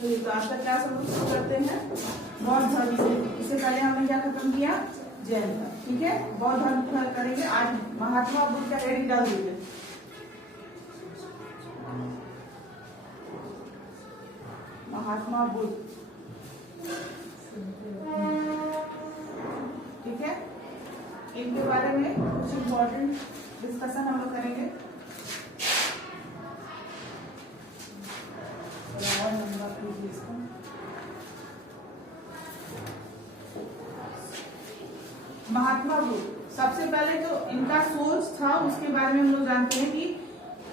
तो ये तो आज का क्लास हम लोग करते हैं बौद्ध धर्म से। इससे पहले हमने क्या खत्म किया, जैन धर्म। ठीक है, बौद्ध धर्म करेंगे आज। महात्मा बुद्ध का हेडिंग डाल दीजिए। महात्मा बुद्ध, ठीक है, इनके बारे में कुछ इम्पोर्टेंट डिस्कशन हम लोग करेंगे। और नंबर कीजिए इसको। महात्मा बुद्ध, सबसे पहले जो इनका सोच था उसके बारे में हम लोग जानते हैं कि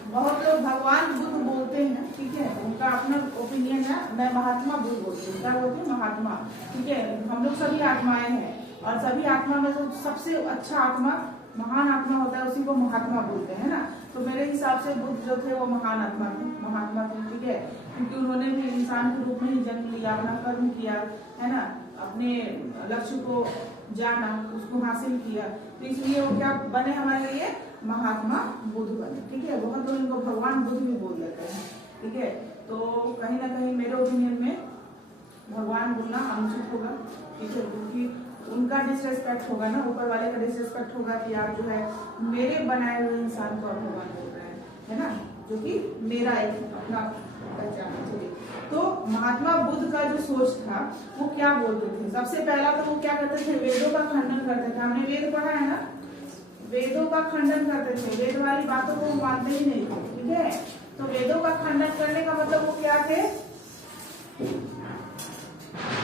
बहुत लोग भगवान बुद्ध बोलते हैं, ठीक है, उनका अपना ओपिनियन है। मैं महात्मा बुद्ध बोलती हूँ, क्या बोलती हूँ, महात्मा। ठीक है, हम लोग सभी आत्माएं हैं और सभी आत्मा में जो सबसे अच्छा आत्मा, महान आत्मा होता है उसी को महात्मा बोलते हैं ना। तो मेरे हिसाब से बुद्ध जो थे वो महान आत्मा थे, महात्मा थे। ठीक है, क्योंकि उन्होंने भी इंसान के रूप में ही जन्म लिया, अपना कर्म किया है ना, अपने लक्ष्य को जाना, उसको हासिल किया, तो इसलिए वो क्या बने हमारे लिए, महात्मा बुद्ध बने। ठीक है, बहुत लोग इनको भगवान बुद्ध भी बोल देते हैं। ठीक है, तो कहीं ना कहीं मेरे ओपिनियन में भगवान बोलना अनुचित होगा। ठीक है, क्योंकि उनका डिसरेस्पेक्ट होगा ना, ऊपर वाले का डिसरेस्पेक्ट होगा कि आप जो है मेरे बनाए हुए इंसान को भगवान बोल रहे हैं, है ना, जो कि मेरा एक अपना पहचान है। तो महात्मा बुद्ध का जो सोच था वो क्या बोलते थे, सबसे पहला तो वो क्या करते थे, वेदों का खंडन करते थे। हमने वेद पढ़ा है ना, वेदों का खंडन करते थे, वेद वाली बातों को वो मानते ही नहीं थे। ठीक है, तो वेदों का खंडन करने का मतलब वो क्या थे,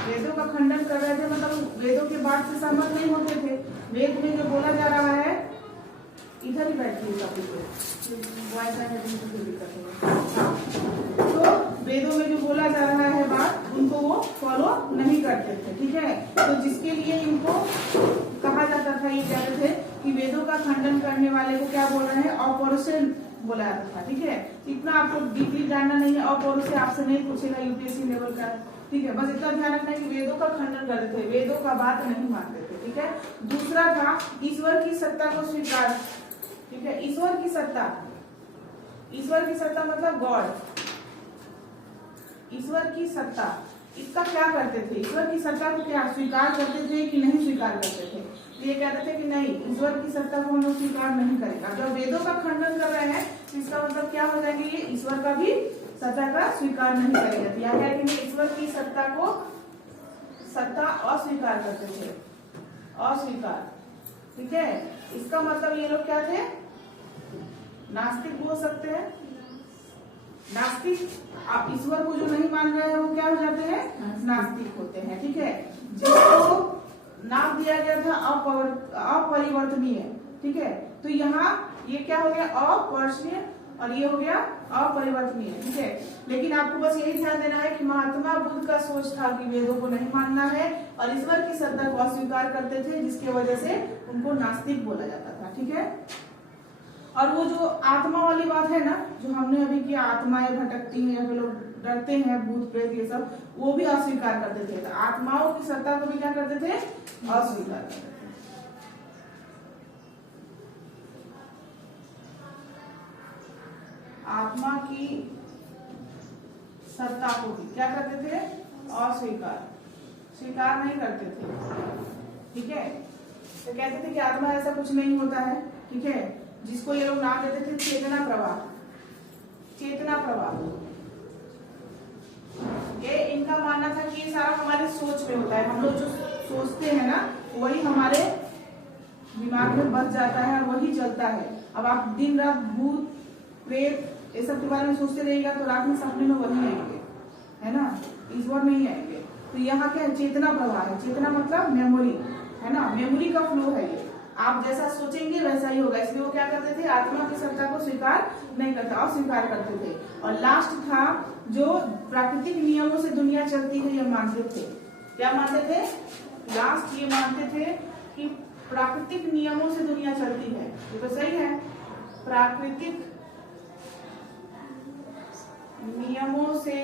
वेदों का खंडन कर रहे थे, मतलब वेदों के बात से सहमत नहीं होते थे। वेद में जो बोला जा रहा है, इधर ही बैठिए तो वेदों में जो बोला जा रहा है बात, उनको वो फॉलो नहीं करते थे। ठीक है, तो जिसके लिए इनको कहा जाता था, ये कहते थे कि वेदों का खंडन करने वाले को क्या बोल रहे हैं, अपौरुषेय बोला जाता था। ठीक है, इतना आपको डीपली जानना नहीं है, अपौरुषेय आपसे नहीं पूछेगा यूपीएससी लेवल का। ठीक है, बस इतना ध्यान रखना है कि वेदों का खंडन करते थे, वेदों का बात नहीं मानते थे। ठीक है, दूसरा था ईश्वर की सत्ता को स्वीकार। ठीक है, ईश्वर की सत्ता, ईश्वर की सत्ता मतलब गॉड, ईश्वर की सत्ता, इसका क्या करते थे, ईश्वर की सत्ता को क्या स्वीकार करते थे कि नहीं स्वीकार करते थे। तो ये कहते थे कि नहीं, ईश्वर की सत्ता को हम लोग स्वीकार नहीं करेंगे। जब वेदों का खंडन कर रहे हैं तो इसका मतलब क्या हो जाएंगे, ये ईश्वर का भी सत्ता का स्वीकार नहीं करेंगे। तो यहाँ कहेंगे ईश्वर की सत्ता को, सत्ता अस्वीकार करते थे, अस्वीकार। ठीक है, इसका मतलब ये लोग क्या थे, नास्तिक बोल सकते हैं। नास्तिक, आप ईश्वर को जो नहीं मान रहे हैं वो क्या हो जाते हैं, नास्तिक होते हैं। ठीक है, जिसको नाम दिया गया था अपरिवर्तनीय। ठीक है, तो यहाँ ये क्या हो गया, अपरिवर्तनीय, और ये हो गया अपरिवर्तनीय। ठीक है, लेकिन आपको बस यही ध्यान देना है कि महात्मा बुद्ध का सोच था कि वेदों को नहीं मानना है और ईश्वर की सत्ता को अस्वीकार करते थे, जिसकी वजह से उनको नास्तिक बोला जाता था। ठीक है, और वो जो आत्मा वाली बात है ना, जो हमने अभी किया, आत्माएं भटकती हैं या फिर लोग डरते हैं, भूत प्रेत ये सब, वो भी अस्वीकार करते थे। तो आत्माओं की सत्ता को भी क्या करते थे, अस्वीकार करते थे। आत्मा की सत्ता को भी क्या करते थे, अस्वीकार, स्वीकार नहीं करते थे। ठीक है, तो कहते थे कि आत्मा ऐसा कुछ नहीं होता है। ठीक है, जिसको ये लोग नाम देते थे चेतना प्रवाह, चेतना प्रवाह। ये इनका मानना था कि ये सारा हमारे सोच में होता है, हम लोग जो सोचते हैं ना वही हमारे दिमाग में बस जाता है और वही चलता है। अब आप दिन रात भूत प्रेत ये सब के बारे में सोचते रहिएगा तो रात में सपने में वही आएंगे, है ना, ईश्वर नहीं आएंगे। तो यहाँ क्या है, चेतना प्रवाह है। चेतना मतलब मेमोरी, है ना, मेमोरी का फ्लो है ये, आप जैसा सोचेंगे वैसा ही होगा। इसलिए वो क्या करते थे, आत्मा की सत्ता को स्वीकार नहीं करते, अस्वीकार करते थे। और लास्ट था जो प्राकृतिक नियमों से दुनिया चलती है, ये मानते थे। क्या मानते थे, लास्ट ये मानते थे कि प्राकृतिक नियमों से दुनिया चलती है। ये तो सही है, प्राकृतिक नियमों से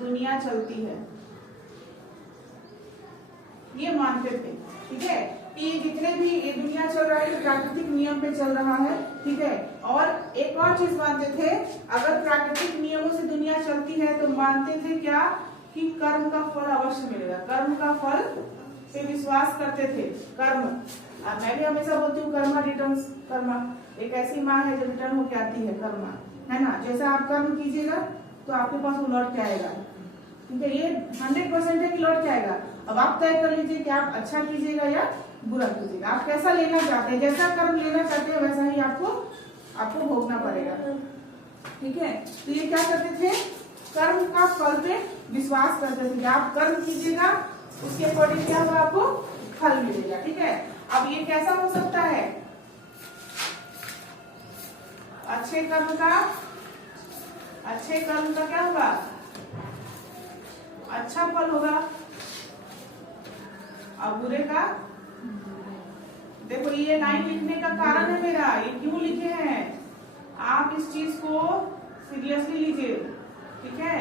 दुनिया चलती है, ये मानते थे। ठीक है, कि जितने भी ये दुनिया चल रहा है प्राकृतिक नियम पे चल रहा है। ठीक है, और एक और चीज मानते थे, अगर प्राकृतिक नियमों से दुनिया तो मानते थे क्या कि कर्म का फल अवश्य मिलेगा, कर्म का फल पे विश्वास करते थे। कर्म, अब मैं भी हमेशा बोलती हूँ कर्मा रिटर्न्स कर्मा, एक ऐसी माँ है जो रिटर्न होके आती है, कर्मा, है ना। जैसा आप कर्म कीजिएगा तो आपके पास वो लौट के आएगा, ठीक है, ये 100% है कि लौट के आएगा। अब आप तय कर लीजिए कि आप अच्छा कीजिएगा या बुरा कीजिएगा, आप कैसा लेना चाहते हैं, जैसा कर्म लेना चाहते हैं वैसा ही आपको भोगना पड़ेगा, ठीक है। तो ये क्या करते थे, कर्म का फल पे विश्वास करते थे, आप कर्म कीजिएगा उसके अकॉर्डिंग क्या होगा, आपको फल मिलेगा, ठीक है। अब ये कैसा हो सकता है, अच्छे कर्म का क्या होगा, अच्छा फल होगा, और बुरे का, देखो ये लाइन लिखने का कारण है मेरा, ये क्यों लिखे हैं, आप इस चीज को सीरियसली लीजिए, ठीक है।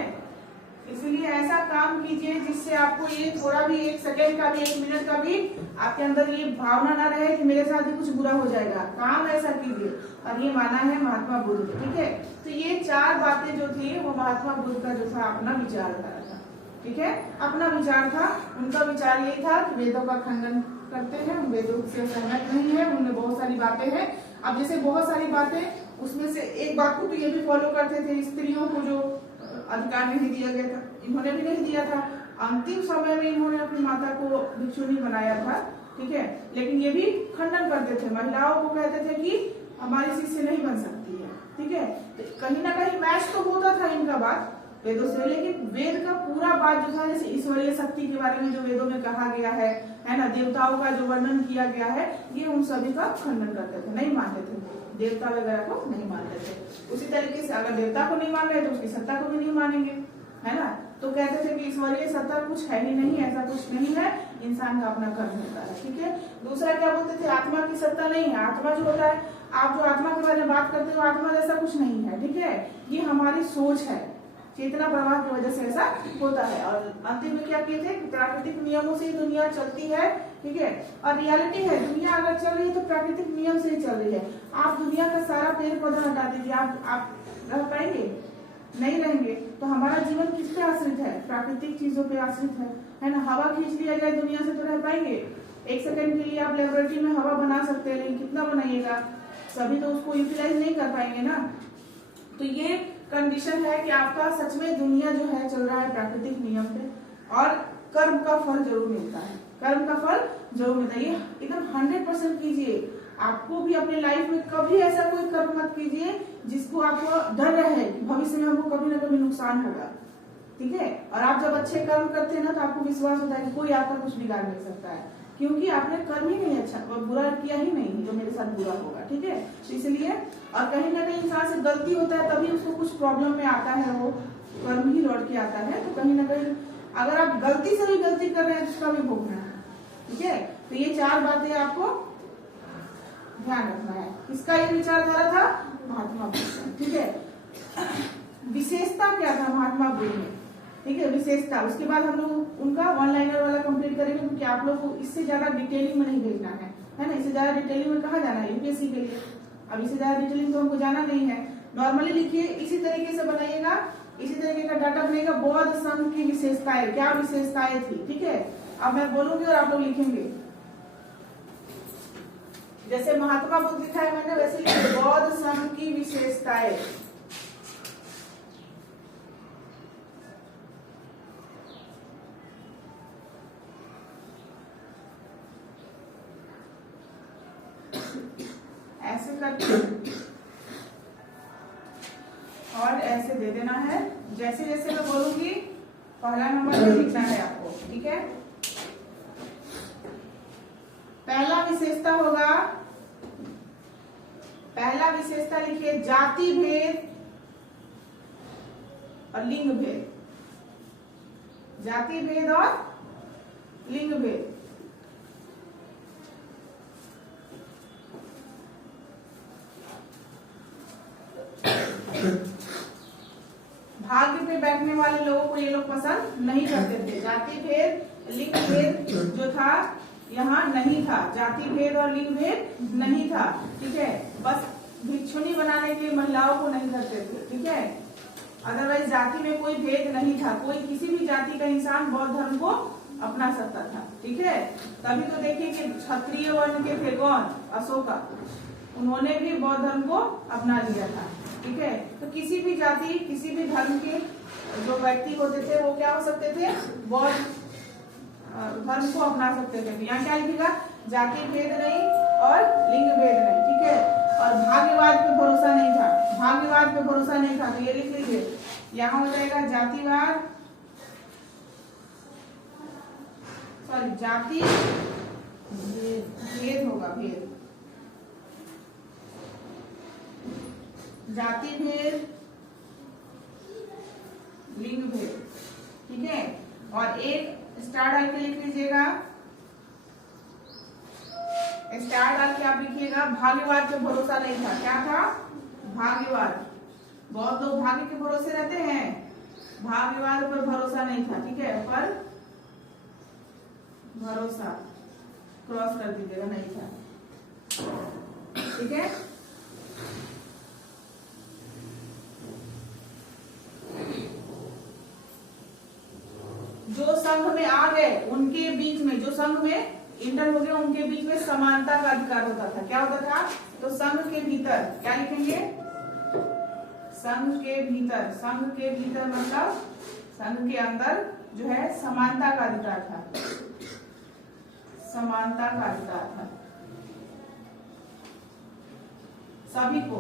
इसलिए ऐसा काम कीजिए जिससे आपको ये थोड़ा भी 1 सेकेंड का भी 1 मिनट का भी आपके अंदर ये भावना ना रहे कि मेरे साथ ही कुछ बुरा हो जाएगा, काम ऐसा कीजिए। और ये माना है महात्मा बुद्ध, ठीक है। तो ये 4 बातें जो थी वो महात्मा बुद्ध का जो था अपना विचारधारा था, ठीक है, अपना विचार था। उनका विचार यही था कि वेदों का खंडन करते हैं, वेदों से सहमत नहीं है, उनमें बहुत सारी बातें हैं। अब जैसे बहुत सारी बातें, उसमें से एक बात को तो ये भी फॉलो करते थे, स्त्रियों को जो अधिकार नहीं दिया गया था, इन्होंने भी नहीं दिया था। अंतिम समय में इन्होंने अपनी माता को भिक्षुणी बनाया था, ठीक है, लेकिन ये भी खंडन करते थे, महिलाओं को कहते थे कि हमारी शिष्य नहीं बन सकती है, ठीक है। तो कहीं ना कहीं मैच तो होता था इनका बात वेदों से, लेकिन वेद का पूरा बात जो था, जैसे ईश्वरीय शक्ति के बारे में जो वेदों में कहा गया है ना, देवताओं का जो वर्णन किया गया है, ये उन सभी का खंडन करते थे, नहीं मानते थे, देवता वगैरह को नहीं मानते थे। उसी तरीके से अगर देवता को नहीं मान रहे तो उसकी सत्ता को भी नहीं मानेंगे, है ना। तो कहते थे कि ईश्वरीय सत्ता कुछ है ही नहीं, ऐसा कुछ नहीं है, इंसान का अपना कर्म होता है, ठीक है। दूसरा क्या बोलते थे, आत्मा की सत्ता नहीं है, आत्मा जो होता है, आप जो आत्मा के बारे में बात करते हो, आत्मा जैसा कुछ नहीं है, ठीक है, ये हमारी सोच है, चेतना प्रवाह की वजह से ऐसा होता है। और अंतिम में क्या किए थे, प्राकृतिक नियमों से ही दुनिया चलती है, ठीक है, और रियलिटी है, दुनिया अगर चल रही है तो प्राकृतिक नियम से ही चल रही है। आप दुनिया का सारा पेड़ पौधा हटा दीजिए, आप रह पाएंगे, नहीं रहेंगे। तो हमारा जीवन किस पे आश्रित है, प्राकृतिक चीजों पे आश्रित है ना। हवा खींच लिया जाए दुनिया से तो रह पाएंगे, 1 सेकंड के लिए आप लेबोरेटरी में हवा बना सकते हैं, लेकिन कितना बनाइएगा, सभी तो उसको यूटिलाइज नहीं कर पाएंगे ना। तो ये कंडीशन है कि आपका सच में दुनिया जो है चल रहा है प्राकृतिक नियम पे, और कर्म का फल जरूर मिलता है, कर्म का फल जरूर मिलता है। ये एकदम 100% कीजिए। आपको भी अपने लाइफ में कभी ऐसा कोई कर्म मत कीजिए जिसको आपको डर रहे कि भविष्य में हमको कभी ना कभी नुकसान होगा, ठीक है। और आप जब अच्छे कर्म करते हैं ना तो आपको विश्वास होता है कि कोई आपका कुछ बिगाड़ नहीं सकता है, क्योंकि आपने कर्म ही नहीं अच्छा बुरा किया ही नहीं जो मेरे साथ बुरा होगा, ठीक है। इसलिए और कहीं ना कहीं इंसान से गलती होता है तभी उसको कुछ प्रॉब्लम में आता है, वो कर्म ही लौट के आता है। तो कहीं ना कहीं अगर आप गलती से भी गलती कर रहे हैं तो उसका भी भोगना है, ठीक है। तो ये 4 बातें आपको ध्यान रखना है। इसका ये विचारधारा था महात्मा बुद्ध, ठीक है। विशेषता क्या था महात्मा बुद्ध में, ठीक है, विशेषता। उसके बाद हम लोग उनका 1 लाइनर वाला कंप्लीट करेंगे, क्योंकि आप लोग को इससे ज्यादा डिटेलिंग में नहीं भेजना है ना। इससे ज्यादा डिटेलिंग में कहाँ जाना है, यूपीएससी के लिए। अब इससे ज्यादा डिटेलिंग तो हमको जाना नहीं है, नॉर्मली लिखिए, इसी तरीके से बनाइएगा, इसी तरीके का डाटा बनेगा। बौद्ध संघ की विशेषताएं, क्या विशेषताएं थी, ठीक है। अब मैं बोलूंगी और आप लोग लिखेंगे, जैसे महात्मा बुद्ध लिखा है मैंने वैसे लिखिए, बौद्ध संघ की विशेषताएं। ऐसे करके और ऐसे दे देना है, जैसे जैसे मैं बोलूंगी पहला नंबर लिखना है आपको, ठीक है। पहला विशेषता होगा, पहला विशेषता लिखिए जाति भेद और लिंग भेद, जाति भेद और लिंग भेद। भाग्य पे बैठने वाले लोगों को ये लोग पसंद नहीं करते थे। जाति भेद लिंग भेद जो था यहाँ नहीं था, जाति भेद और लिंग भेद नहीं था, ठीक है। बस भिक्षुणी बनाने के लिए महिलाओं को नहीं करते थे, ठीक है। अदरवाइज जाति में कोई भेद नहीं था, कोई किसी भी जाति का इंसान बौद्ध धर्म को अपना सकता था। ठीक है, तभी तो देखिए कि क्षत्रिय वर्ण के थे कौन, अशोका, उन्होंने भी बौद्ध धर्म को अपना लिया था। ठीक है, तो किसी भी जाति किसी भी धर्म के जो व्यक्ति होते थे वो क्या हो सकते थे, बौद्ध धर्म को अपना सकते थे। यहाँ क्या लिखेगा, जाति भेद नहीं और लिंग भेद नहीं। ठीक है, और भाग्यवाद पे भरोसा नहीं था, भाग्यवाद पे भरोसा नहीं था, तो ये लिख लीजिए, यहाँ हो जाएगा जातिवाद, सॉरी जाति भेद होगा, भेद, जाति भेद, लिंग भेद। ठीक है, और एक स्टार डाल के लिख लीजिएगा, स्टार डाल के आप लिखिएगा भाग्यवाद पे भरोसा नहीं था। क्या था, भाग्यवाद, बहुत लोग भाग्य के भरोसे रहते हैं, भाग्यवाद पर भरोसा नहीं था। ठीक है, पर भरोसा क्रॉस कर दीजिएगा, नहीं था। ठीक है, जो संघ में आ गए उनके बीच में, जो संघ में इंटर हो गए उनके बीच में समानता का अधिकार होता था। क्या होता था, तो संघ के भीतर क्या लिखेंगे, संघ के भीतर, संघ के भीतर मतलब संघ के अंदर जो है समानता का अधिकार था, समानता का अधिकार था सभी को,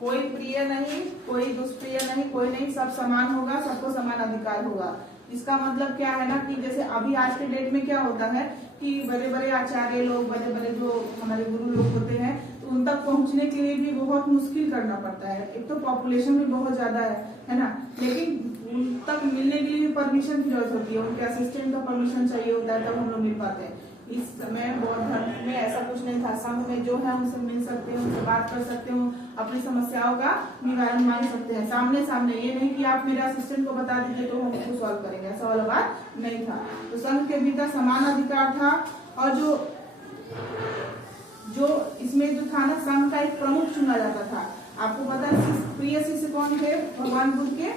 कोई प्रिय नहीं, कोई दुष्प्रिय नहीं, कोई नहीं, सब समान होगा, सबको समान अधिकार होगा। इसका मतलब क्या है ना कि जैसे अभी आज के डेट में क्या होता है कि बड़े बड़े आचार्य लोग, बड़े बड़े जो हमारे गुरु लोग होते हैं, तो उन तक पहुंचने के लिए भी बहुत मुश्किल करना पड़ता है। एक तो पॉपुलेशन भी बहुत ज्यादा है ना, लेकिन उन तक मिलने के लिए भी परमिशन की जरूरत होती है, उनके असिस्टेंट का परमिशन चाहिए होता है, तब हम लोग मिल पाते हैं। इस समय बौद्ध धर्म में ऐसा कुछ नहीं था, संघ में जो है उनसे मिल सकते हैं, उनसे बात कर सकते हो, अपनी समस्याओं का निवारण मांग सकते हैं सामने सामने। ये नहीं कि आप मेरे असिस्टेंट को बता दीजिए तो हम उसको सॉल्व करेंगे, ऐसा वाला बात नहीं था। तो संघ के भीतर समान अधिकार था। और जो इसमें जो था ना, संघ का एक प्रमुख चुना जाता था। आपको पता है प्रिय शिष्य कौन थे, भगवान बुद्ध के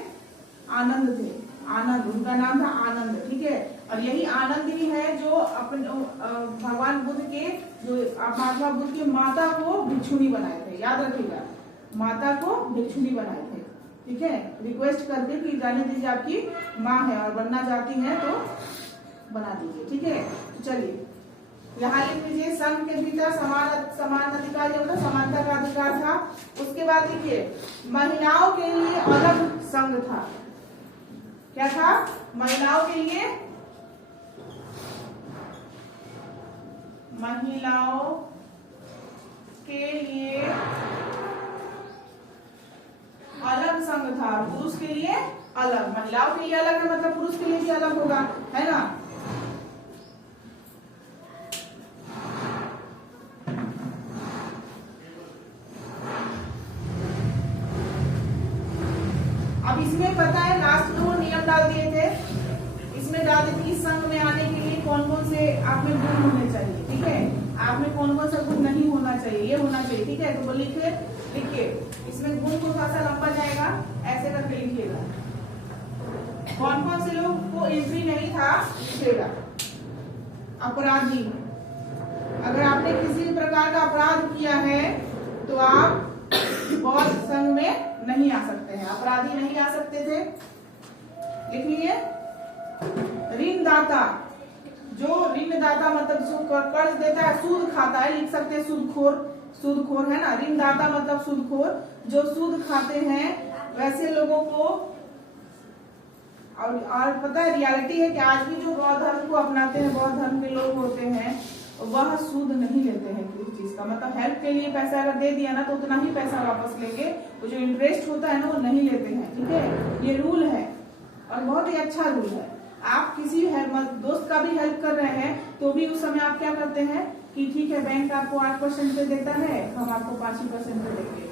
आनंद थे, आनंद उनका नाम था, आनंद। ठीक है, और यही आनंद ही है जो अपने भगवान बुद्ध के, जो महात्मा बुद्ध की माता को भिक्षुणी बनाए थे। याद रखिएगा, माता को भिक्षुणी बनाए थे। ठीक है, रिक्वेस्ट करके कि जाने दीजिए आपकी माँ है और बनना चाहती हैं तो बना दीजिए। ठीक है, तो चलिए यहाँ लिख लीजिए, संघ के भीतर समान अधिकार, जो था समानता का अधिकार था। उसके बाद लिखिए, महिलाओं के लिए अलग संघ था। क्या था, महिलाओं के लिए, महिलाओं के लिए अलग संघ था, पुरुष के लिए अलग। महिलाओं के लिए अलग है मतलब पुरुष के लिए भी अलग होगा, है ना। अब इसमें पता है लास्ट में वो नियम डाल दिए थे, इसमें डाल दी थी इस संघ में आने के लिए कौन कौन से आप में गुण होने चाहिए। ठीक है, आप में कौन कौन सा गुण नहीं होना चाहिए, ये होना चाहिए। ठीक है, तो वो लिखिए, इसमें गुण को थोड़ा सा लंबा जाएगा, ऐसे करके लिखिएगा। कौन कौन से लोग को एंट्री नहीं था लिखिएगा। अपराधी, अगर आपने किसी प्रकार का अपराध किया है तो आप बौद्ध संघ में नहीं आ सकते हैं, अपराधी नहीं आ सकते थे। लिख लिए। ऋणदाता, जो ऋणदाता मतलब जो कर्ज देता है, सूद खाता है, लिख सकते हैं सूदखोर है ना। ऋणदाता मतलब सूदखोर, जो सूद खाते हैं वैसे लोगों को। और पता है रियलिटी है कि आज भी जो बौद्ध धर्म को अपनाते हैं, बौद्ध धर्म के लोग होते हैं, वह सूद नहीं लेते हैं किसी चीज का। मतलब हेल्प के लिए पैसा अगर दे दिया ना तो उतना ही पैसा वापस लेंगे, वो जो इंटरेस्ट होता है ना वो नहीं लेते हैं। ठीक है, ये रूल है और बहुत ही अच्छा रूल है। आप किसी दोस्त का भी हेल्प कर रहे हैं तो भी उस समय आप क्या करते हैं कि ठीक है बैंक आपको 8% पे देता है, हम आपको 5% पे देंगे,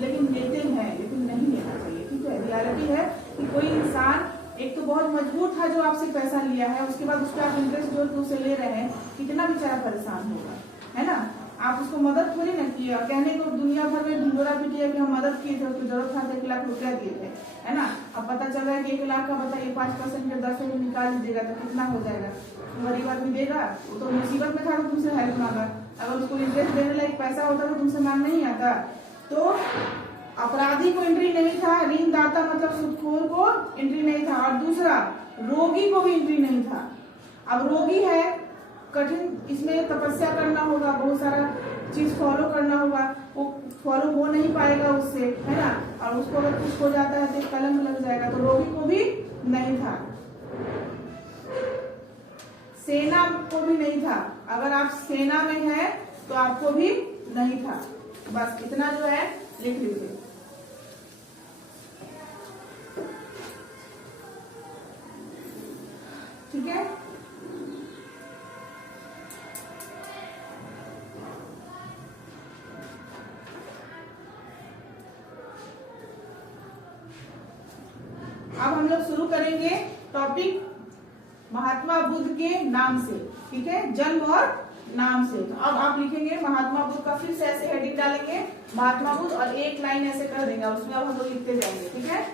लेकिन लेते हैं, लेकिन नहीं लेना चाहिए। ठीक है, रियलिटी है कि कोई इंसान एक तो बहुत मजबूर था जो आपसे पैसा लिया है, उसके बाद उसका आप इंटरेस्ट जो उससे ले रहे हैं, कितना बेचारा परेशान होगा, है ना। आप उसको मदद थोड़ी ना किए। कहने को दुनिया भर में ढिंडोरा पीटिए कि हम मदद किए थे, उसको जरूरत था तो 1 लाख रुपया दिए थे, है ना। अब पता चल रहा है कि 1 लाख का बताइए 5% के 10 में निकाल लीजिएगा तो कितना हो जाएगा। गरीब आदमी देगा, वो तो मुसीबत में था तो तुमसे हेल्प मांगा। अगर उसको इंटरेस्ट देने लायक पैसा होता तो तुमसे मांग नहीं आता। तो अपराधी को एंट्री नहीं था, ऋणदाता मतलब सूदखोर को एंट्री नहीं था, और दूसरा रोगी को भी एंट्री नहीं था। अब रोगी है, कठिन इसमें तपस्या करना होगा, बहुत सारा चीज फॉलो करना होगा, वो फॉलो हो नहीं पाएगा उससे, है ना। और उसको अगर कुछ हो जाता है तो कलंक लग जाएगा, तो रोगी को भी नहीं था। सेना को भी नहीं था, अगर आप सेना में हैं तो आपको भी नहीं था। बस इतना जो है लिख लीजिए। ठीक है, अब हम लोग शुरू करेंगे टॉपिक महात्मा बुद्ध के नाम से। ठीक है, जन्म और नाम से। तो अब आप लिखेंगे महात्मा बुद्ध का, फिर से ऐसे हेडिंग डालेंगे महात्मा बुद्ध और एक लाइन ऐसे कर देंगे, उसमें अब हम लोग लिखते जाएंगे। ठीक है,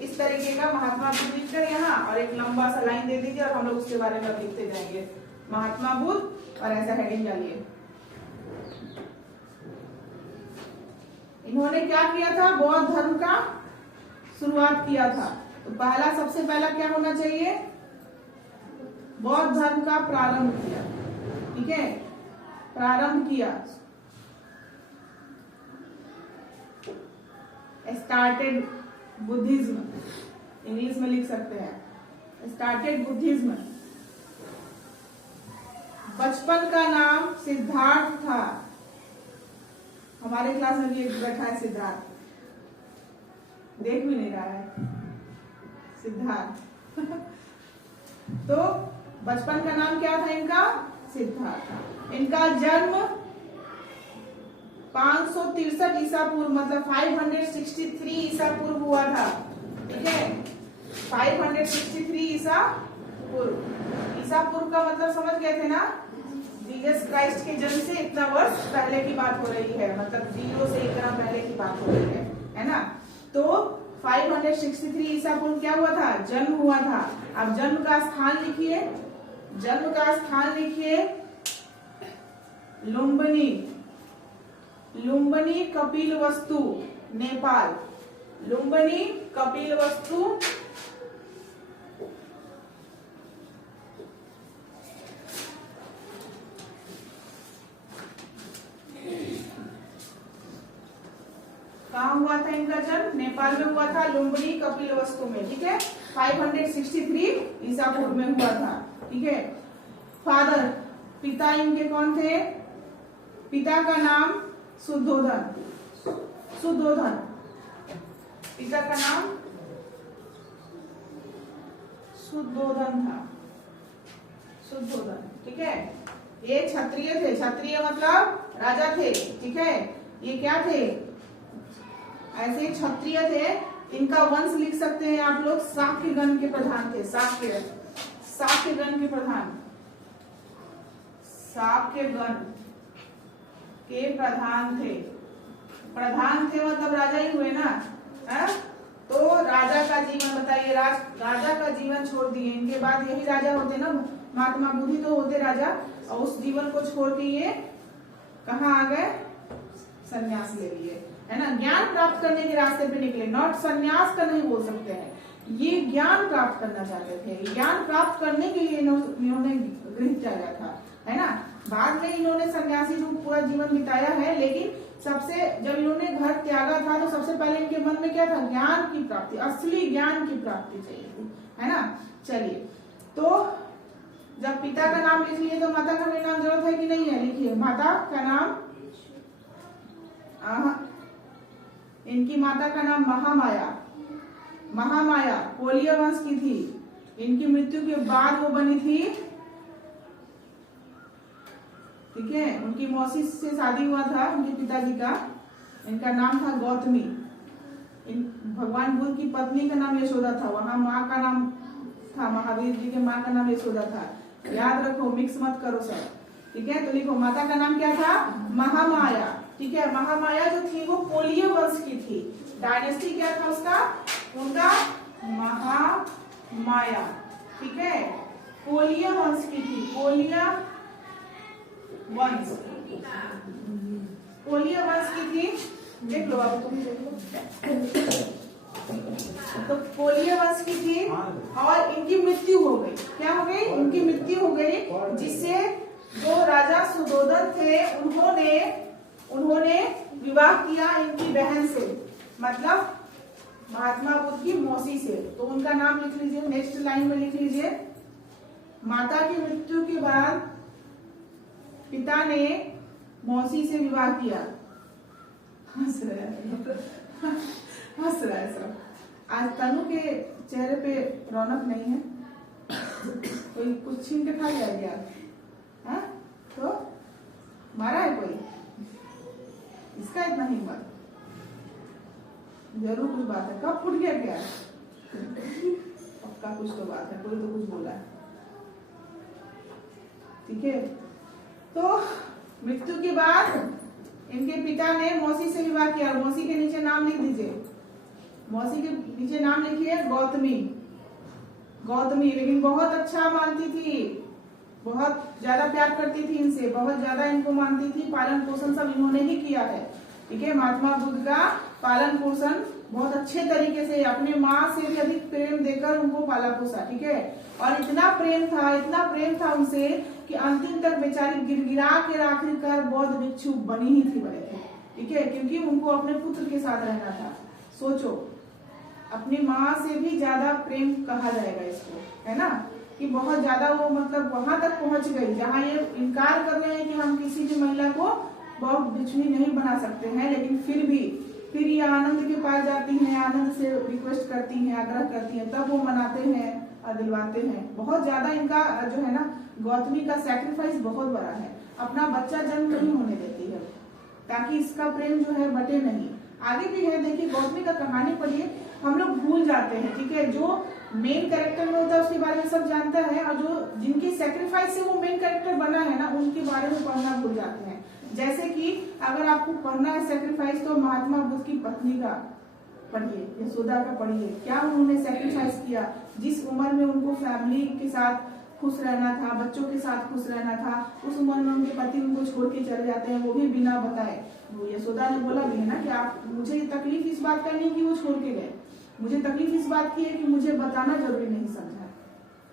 इस तरीके का महात्मा बुद्ध लिखकर यहाँ और एक लंबा सा लाइन दे दीजिए और हम लोग उसके बारे में लिखते जाएंगे महात्मा बुद्ध, और ऐसा हेडिंग डालिए। इन्होंने क्या किया था? बौद्ध धर्म का शुरुआत किया था। तो पहला, सबसे पहला क्या होना चाहिए? बौद्ध धर्म का प्रारंभ किया। ठीक है, प्रारंभ किया, स्टार्टेड बुद्धिज्म, इंग्लिश में लिख सकते हैं स्टार्टेड बुद्धिज्म। बचपन का नाम सिद्धार्थ था। हमारे क्लास में भी एक बैठा है सिद्धार्थ, देख भी नहीं रहा है सिद्धार्थ। तो बचपन का नाम क्या था इनका? सिद्धार्थ। इनका जन्म 563 ईसा पूर्व, मतलब 563 ईसा पूर्व हुआ था। ठीक है, 563 ईसा पूर्व। ईसा पूर्व का मतलब समझ गए थे ना? जीसस क्राइस्ट के जन्म से इतना वर्ष पहले की बात हो रही है, मतलब 0 से इतना पहले की बात हो रही है ना। तो 563 ईसा पूर्व क्या हुआ था? जन्म हुआ था। अब जन्म का स्थान लिखिए, जन्म का स्थान लिखिए लुम्बिनी, लुम्बिनी कपिलवस्तु, नेपाल। लुम्बिनी कपिलवस्तु कहाँ हुआ था इनका जन्म? नेपाल में हुआ था, लुम्बिनी कपिलवस्तु में। ठीक है, 563 ईसा पूर्व में हुआ था। ठीक है, फादर, पिता इनके कौन थे? पिता का नाम शुद्धोधन, शुद्धोधन, पिता का नाम शुद्धोधन था, शुद्धोधन। ठीक है, ये क्षत्रिय थे, क्षत्रिय मतलब राजा थे। ठीक है, ये क्या थे? ऐसे क्षत्रिय थे। इनका वंश लिख सकते हैं आप लोग, शाक्यगण के प्रधान थे, शाक्यगण के प्रधान, शाक्यगण के प्रधान थे। प्रधान थे मतलब राजा ही हुए ना, है? तो राजा का जीवन बताइए, राजा का जीवन छोड़ दिए। इनके बाद यही राजा होते ना, महात्मा बुद्ध तो होते राजा, और उस जीवन को छोड़ के ये कहाँ आ गए? संन्यास ले लिए, है ना। ज्ञान प्राप्त करने के रास्ते पे निकले, नॉट संन्यास का नहीं बोल सकते हैं, ये ज्ञान प्राप्त करना चाहते थे। ज्ञान प्राप्त करने के लिए इन्होंने गृह त्यागा था, है ना। बाद में इन्होंने सन्यासी रूप पूरा जीवन बिताया है, लेकिन सबसे जब इन्होंने घर त्यागा था तो सबसे पहले इनके मन में क्या था? ज्ञान की प्राप्ति, असली ज्ञान की प्राप्ति चाहिए थी, है ना। चलिए, तो जब पिता का नाम लिख लिए तो माता का भी नाम जरूरत है कि नहीं है? लिखिए, माता का नाम, इनकी माता का नाम महामाया, महामाया कोलिया वंश की थी। इनकी मृत्यु के बाद वो बनी थी। ठीक है, उनकी मौसी से शादी हुआ था उनके पिताजी का, इनका नाम था गौतमी। भगवान बुद्ध की पत्नी का नाम यशोदा था, वहां माँ का नाम था, महावीर जी के माँ का नाम यशोदा था। याद रखो, मिक्स मत करो सब, ठीक है, तो लिखो माता का नाम क्या था, महामाया। ठीक है, महामाया जो थी वो कोलिय वंश की थी। डायनेस्टी क्या था उसका, उनका महामाया। ठीक है, कोलिय वंश की थी, कोलिय वंश, कोलिय वंश की थी। देख लो आप, तुम देख लो। तो कोलिय वंश की थी और इनकी मृत्यु हो गई। क्या हो गई, इनकी मृत्यु हो गई, जिससे जो राजा सुधोधन थे उन्होंने विवाह किया इनकी बहन से, मतलब महात्मा बुद्ध की मौसी से। तो उनका नाम लिख लीजिए, नेक्स्ट लाइन में लिख लीजिए। माता की मृत्यु के बाद पिता ने मौसी से विवाह किया। हंस रहा है सब। आज तनु के चेहरे पे रौनक नहीं है, कोई कुछ छीन के खा गया क्या? हाँ? तो मारा है कोई? इसका इतना हिम्मत, जरूर कुछ बात है। कब फूट गया क्या? पक्का कुछ तो बात है, कोई तो कुछ बोला है। ठीक है, तो मृत्यु के बाद इनके पिता ने मौसी से विवाह किया। मौसी के नीचे नाम लिख दीजिए, मौसी के नीचे नाम लिखिए गौतमी। गौतमी लेकिन बहुत अच्छा मानती थी, बहुत ज्यादा प्यार करती थी इनसे, बहुत ज्यादा इनको मानती थी। पालन पोषण सब इन्होंने ही किया है। ठीक है, महात्मा बुद्ध का पालन पोषण बहुत अच्छे तरीके से, अपने माँ से भी अधिक प्रेम देकर उनको पाला पोसा। ठीक है, और इतना प्रेम था उनसे कि अंतिम तक बेचारी गिड़गिड़ा के आखिरकार बौद्ध भिक्षु बनी ही थी, बने थे। ठीक है, क्योंकि उनको अपने पुत्र के साथ रहना था। सोचो, अपनी माँ से भी ज्यादा प्रेम कहा जाएगा इसको, है ना, कि बहुत ज्यादा वो मतलब वहां तक पहुंच गई जहां ये इनकार कर रहे हैं कि हम किसी भी महिला को बौद्ध भिक्षुणी नहीं बना सकते हैं, लेकिन फिर ये आनंद के पास जाती हैं, आनंद से रिक्वेस्ट करती हैं, आग्रह करती हैं, तब वो मनाते हैं और दिलवाते हैं। बहुत ज्यादा इनका जो है ना, गौतमी का सैक्रिफाइस बहुत बड़ा है। अपना बच्चा जन्म नहीं होने देती है ताकि इसका प्रेम जो है बटे नहीं। आगे भी है, देखिए गौतमी का कहानी पढ़िए, हम लोग भूल जाते हैं। ठीक है, जो मेन कैरेक्टर में होता है उसके बारे में सब जानता है, और जो जिनकी सैक्रिफाइस से वो मेन कैरेक्टर बना है ना, उनके बारे में पढ़ना भूल जाते हैं। जैसे कि अगर आपको पढ़ना है सैक्रिफाइस, तो महात्मा बुद्ध की पत्नी का पढ़िए, यशोदा का पढ़िए। क्या उन्होंने सैक्रिफाइस किया, जिस उम्र में उनको फैमिली के साथ खुश रहना था, बच्चों के साथ खुश रहना था, उस उम्र में उनके पति उनको छोड़ के चले जाते हैं, वो भी बिना बताए। वो यशोदा ने बोला भी है ना कि आप, मुझे तकलीफ इस बात का नहीं कि वो छोड़ के गए, मुझे तकलीफ इस बात की है कि मुझे बताना जरूरी नहीं समझा,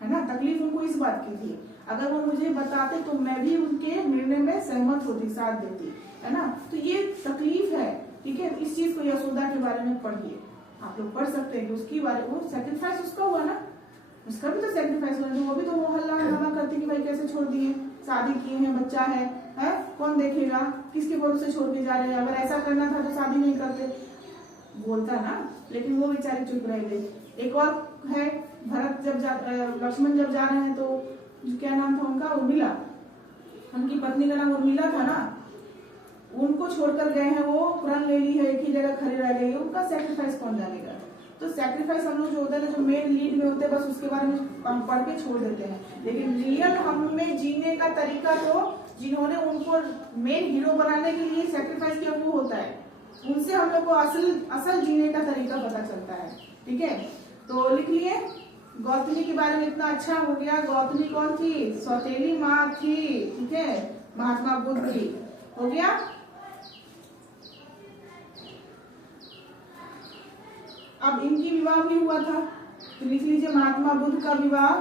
है ना। तकलीफ उनको इस बात की थी, अगर वो मुझे बताते तो मैं भी उनके निर्णय में सहमत होती, साथ देती, है ना। तो ये तकलीफ है। ठीक है, इस चीज को यशोदा के बारे में पढ़िए, आप लोग पढ़ सकते हैं कि उसकी बारे, वो सैक्रिफाइस उसका हुआ ना, उसका भी तो सैक्रिफाइस हुआ, वो भी तो वो हल्ला करती कि भाई कैसे छोड़ दिए, शादी किए हैं, बच्चा है, कौन देखेगा, किसके भरोसे छोड़ के जा रहे हैं, अगर ऐसा करना था तो शादी नहीं करते, बोलता ना, लेकिन वो बेचारी चुप रह गई। एक और है, भरत लक्ष्मण जब जा रहे हैं तो क्या नाम था उनका, उर्मिला, उनकी पत्नी का नाम उर्मिला था ना, उनको छोड़कर गए हैं, वो प्रण ले ली है, एक ही जगह खड़े रह गई, उनका सैक्रिफाइस कौन जानेगा। तो सैक्रिफाइस हम लोग जो होता है ना, जो मेन लीड में होते हैं, बस उसके बारे में हम पढ़ के छोड़ देते हैं, लेकिन रियल हम में जीने का तरीका तो जिन्होंने उनको मेन हीरो बनाने के लिए सैक्रिफाइस किया वो होता है, उनसे हम लोग को असल जीने का तरीका पता चलता है। ठीक है, तो लिख लिए, गौतमी के बारे में इतना अच्छा हो गया। गौतमी कौन थी, सौतेली माँ थी। ठीक है, महात्मा बुद्ध की हो गया। अब इनकी विवाह भी हुआ था, तो लिख लीजिए महात्मा बुद्ध का विवाह,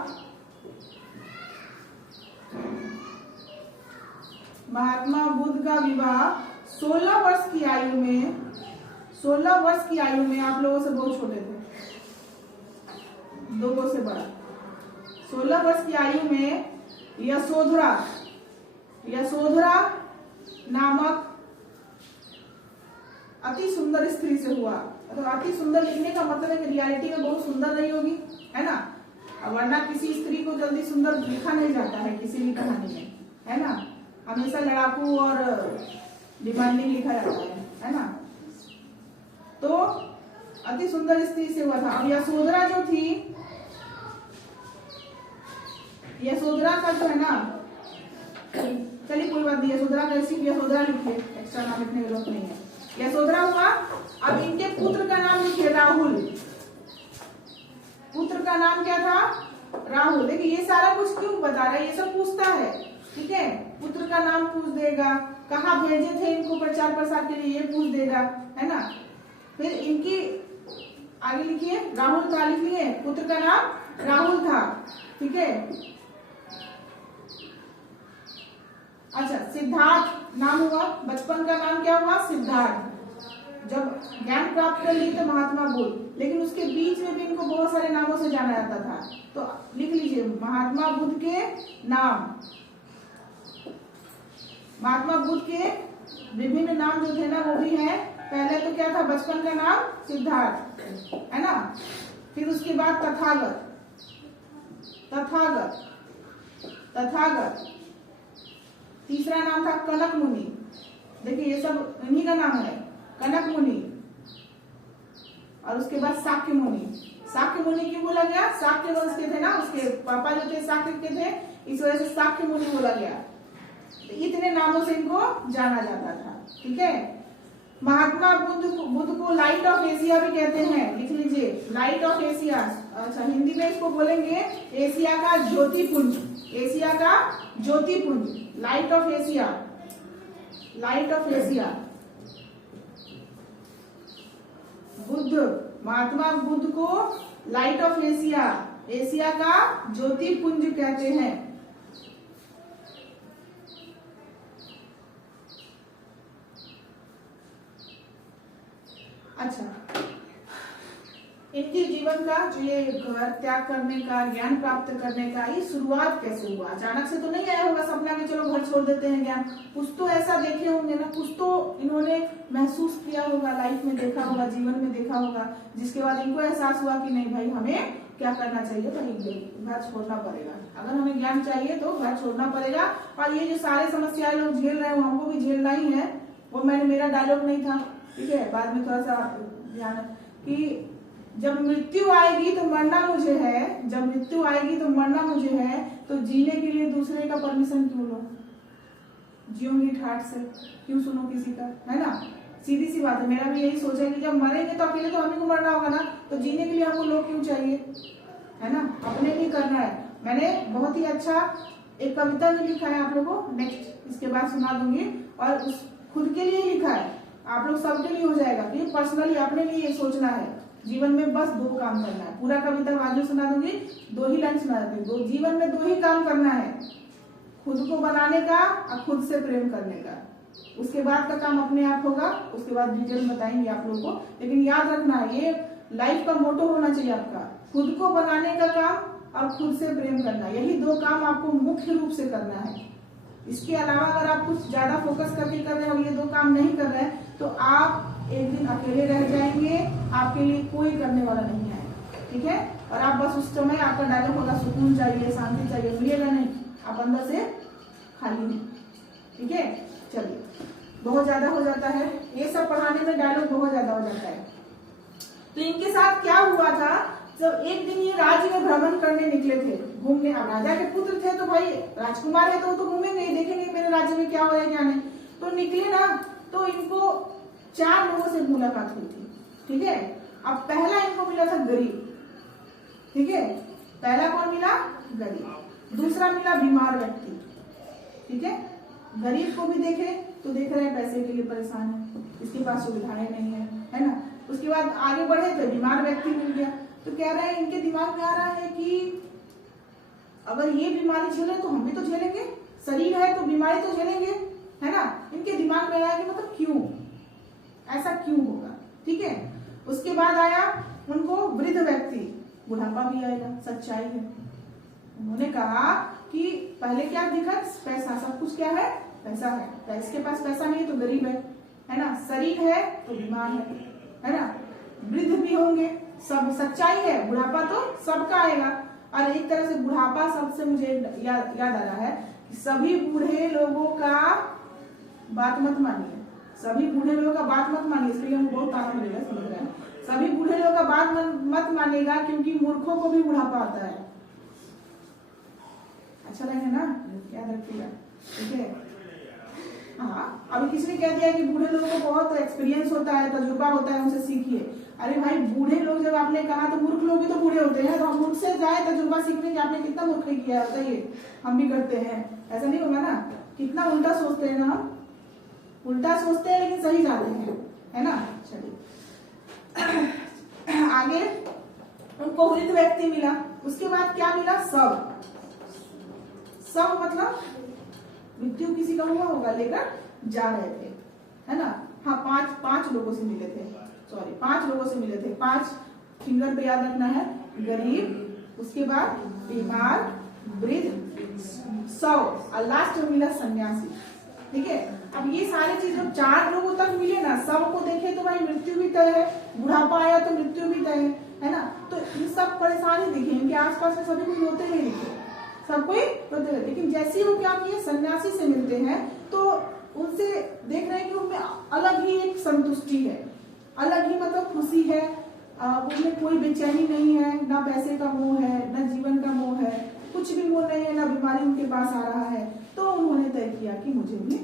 महात्मा बुद्ध का विवाह 16 वर्ष की आयु में, 16 वर्ष की आयु में, आप लोगों से बहुत छोटे थे, लोगों से बड़ा, 16 वर्ष की आयु में यशोधरा नामक अति सुंदर स्त्री से हुआ। तो अति सुंदर लिखने का मतलब है कि रियलिटी में बहुत सुंदर रही होगी, है ना, वरना किसी स्त्री को जल्दी सुंदर लिखा नहीं जाता है किसी भी कहानी में, है ना, हमेशा लड़ाकू और डिमांडिंग लिखा जाता है ना। तो अति सुंदर स्त्री से हुआ था। अब यशोधरा जो थी, यशोधरा का जो है ना, चलिए कोई बात नहीं, यशोधरा का सिर्फ यशोधरा लिखिए, एक्स्ट्रा नाम लिखने की जरूरत नहीं है। यशोधरा हुआ। अब इनके पुत्र का नाम लिखिए राहुल। पुत्र का नाम क्या था? राहुल। देखिए ये सारा कुछ क्यों बता रहा है, ये सब पूछता है, ठीक है। पुत्र का नाम पूछ देगा, कहाँ भेजे थे इनको प्रचार प्रसार के लिए, ये पूछ देगा, है ना। फिर इनकी आगे लिखिए, राहुल था लिख लिए, पुत्र का नाम राहुल था, ठीक है। अच्छा, सिद्धार्थ नाम हुआ, बचपन का नाम क्या हुआ? सिद्धार्थ। जब ज्ञान प्राप्त कर ली तो महात्मा बुद्ध, लेकिन उसके बीच में भी इनको बहुत सारे नामों से जाना जाता था, तो लिख लीजिए महात्मा बुद्ध के नाम। महात्मा बुद्ध के विभिन्न नाम जो थे ना वो भी है। पहले तो क्या था? बचपन का नाम सिद्धार्थ, है ना। फिर उसके बाद तथागत, तथागत, तथागत। तीसरा नाम था कनक मुनि। देखिए ये सब इन्हीं का नाम है, कनक मुनि। और उसके बाद शाक्य मुनि। शाक्य मुनि क्यों बोला गया? शाक्य वंश के थे ना, उसके पापा जो थे शाक्य के थे, इस वजह से शाक्य मुनि बोला गया। तो इतने नामों से इनको जाना जाता था, ठीक है। महात्मा बुद्ध को लाइट ऑफ एशिया भी कहते हैं, लिख लीजिए, लाइट ऑफ एशिया। अच्छा, हिंदी में इसको बोलेंगे एशिया का ज्योतिपुंज, एशिया का ज्योतिपुंज, light of Asia, light of Asia. Buddha, Mahatma Buddha को लाइट ऑफ एशिया, एशिया का ज्योतिपुंज कहते हैं। अच्छा, इनके जीवन का जो ये घर त्याग करने का, ज्ञान प्राप्त करने का, ये शुरुआत कैसे हुआ? अचानक से तो नहीं आया होगा सपना कि चलो घर छोड़ देते हैं ज्ञान। कुछ तो ऐसा देखे होंगे ना, कुछ तो इन्होंने महसूस किया होगा, लाइफ में देखा होगा, जीवन में देखा होगा, जिसके बाद इनको एहसास हुआ कि नहीं भाई हमें क्या करना चाहिए, भाई घर छोड़ना पड़ेगा। अगर हमें ज्ञान चाहिए तो घर छोड़ना पड़ेगा। और ये जो सारे समस्याएं लोग झेल रहे हैं वो हमको भी झेलना ही है। वो मेरा डायलॉग नहीं था, ठीक है, बाद में थोड़ा सा ध्यान कि जब मृत्यु आएगी तो मरना मुझे है, जब मृत्यु आएगी तो मरना मुझे है, तो जीने के लिए दूसरे का परमिशन क्यों लो? जीऊंगी ठाट से, क्यों सुनो किसी का, है ना। सीधी सी बात है, मेरा भी यही सोच है कि जब मरेंगे तो अकेले तो हमें को मरना होगा ना, तो जीने के लिए हमको लोग क्यों चाहिए, है ना। अपने लिए करना है। मैंने बहुत ही अच्छा एक कविता भी लिखा है आप लोगों को, नेक्स्ट इसके बाद सुना दूंगी। और उस खुद के लिए लिखा है, आप लोग सबके लिए हो जाएगा, कि पर्सनली अपने लिए ये सोचना है जीवन में बस 2 काम करना है। पूरा कविता बाद में सुना दूंगी, 2 ही लाइन सुना दूंगी। 2 जीवन में 2 ही काम करना है, खुद को बनाने का और खुद से प्रेम करने का। उसके बाद का काम अपने आप होगा, उसके बाद डिटेल बताएंगे आप लोगों को। लेकिन याद रखना है, ये लाइफ का मोटो होना चाहिए आपका, खुद को बनाने का काम और खुद से प्रेम करना। यही 2 काम आपको मुख्य रूप से करना है। इसके अलावा अगर आप कुछ ज्यादा फोकस करके कर रहे हो, ये 2 काम नहीं कर रहे हैं, तो आप एक दिन अकेले रह जाएंगे, आपके लिए कोई करने वाला नहीं है, ठीक है। और आप बस उस समय आपका डायलॉग होगा सुकून चाहिए, शांति चाहिए, मिलेगा नहीं, आप अंदर से खाली नहीं, ठीक है। चलिए, बहुत ज्यादा हो जाता है ये सब पढ़ाने में, डायलॉग बहुत ज्यादा हो जाता है। तो इनके साथ क्या हुआ था, जब एक दिन ये राज्य में भ्रमण करने निकले थे, घूमने। अब राजा के पुत्र थे तो भाई राजकुमार है तो वो तो घूमेंगे, देखेंगे मेरे राज्य में क्या हो रहा है क्या नहीं। तो निकले ना, तो इनको 4 लोगों से मुलाकात हुई थी, ठीक है। अब पहला इनको मिला था गरीब, ठीक है। पहला कौन मिला? गरीब। दूसरा मिला बीमार व्यक्ति, ठीक है। गरीब को भी देखे तो देख रहे हैं पैसे के लिए परेशान है, इसके पास सुविधाएं नहीं है ना। उसके बाद आगे बढ़े तो बीमार व्यक्ति मिल गया, तो कह रहे हैं, इनके दिमाग में आ रहा है कि अगर ये बीमारी झेले तो हम भी तो झेलेंगे, शरीर है तो बीमारी तो झेलेंगे, है ना। इनके दिमाग में आया कि मतलब क्यों, ऐसा क्यों होगा, ठीक है। उसके बाद आया उनको वृद्ध व्यक्ति, बुढ़ापा भी आएगा, सच्चाई है। उन्होंने कहा कि पहले क्या दिखा, पैसा, सब कुछ क्या है, पैसा है। तो इसके पास पैसा नहीं तो गरीब है ना। शरीर है तो बीमार है ना। वृद्ध भी होंगे, सब सच्चाई है। बुढ़ापा तो सबका आएगा। और एक तरह से बुढ़ापा सबसे मुझे याद आ रहा है कि सभी बूढ़े लोगों का बात मत मानिए, सभी बूढ़े लोगों का बात मत मानिए, इसके लिए हमको बहुत ताना मिलेगा, समझ रहे हैं। सभी बूढ़े लोगों का बात मत मानिएगा, क्योंकि मूर्खों को भी बुढ़ापा आता है। अच्छा लगे ना, याद रखिएगा, ठीक है। हाँ, अभी किसी ने कह दिया कि बूढ़े लोगों को बहुत एक्सपीरियंस होता है, तजुर्बा होता है, उनसे सीखिए। अरे भाई, बूढ़े लोग जब आपने कहा तो मूर्ख लोग भी तो बूढ़े होते हैं, तो हम उनसे जाए तजुर्बा सीखने की। आपने कितना मूर्ख किया है बताइए, हम भी करते हैं, ऐसा नहीं होगा ना। कितना उल्टा सोचते हैं ना हम, उल्टा सोचते हैं लेकिन सही जाते हैं, है ना। चलिए आगे, उनको वृद्ध व्यक्ति मिला, उसके बाद क्या मिला, शव। शव मतलब मृत्यु किसी का हुआ होगा, लेकर जा रहे थे, है ना। हाँ, पांच लोगों से मिले थे, सॉरी 5 लोगों से मिले थे। 5 फिंगर पे याद रखना है, गरीब, उसके बाद बीमार, वृद्ध, शव और लास्ट में मिला सन्यासी। ठीक है, अब ये सारी चीजें 4 लोगों तक मिले ना। शव को देखे तो भाई मृत्यु भी तय है, बुढ़ापा आया तो मृत्यु भी तय है ना। तो ये सब परेशानी दिखे, इनके आसपास में सभी कोई रोते नहीं दिखे, सब कोई रोते हैं। लेकिन जैसे वो क्या किए, सन्यासी से मिलते हैं तो उनसे देख रहे हैं कि उनमें अलग ही एक संतुष्टि है, अलग ही मतलब खुशी है, उनमें कोई बेचैनी नहीं है, ना पैसे का मोह है, ना जीवन का मोह है, कुछ भी मोह नहीं है, ना बीमारी उनके पास आ रहा है। तो उन्होंने तय किया कि मुझे भी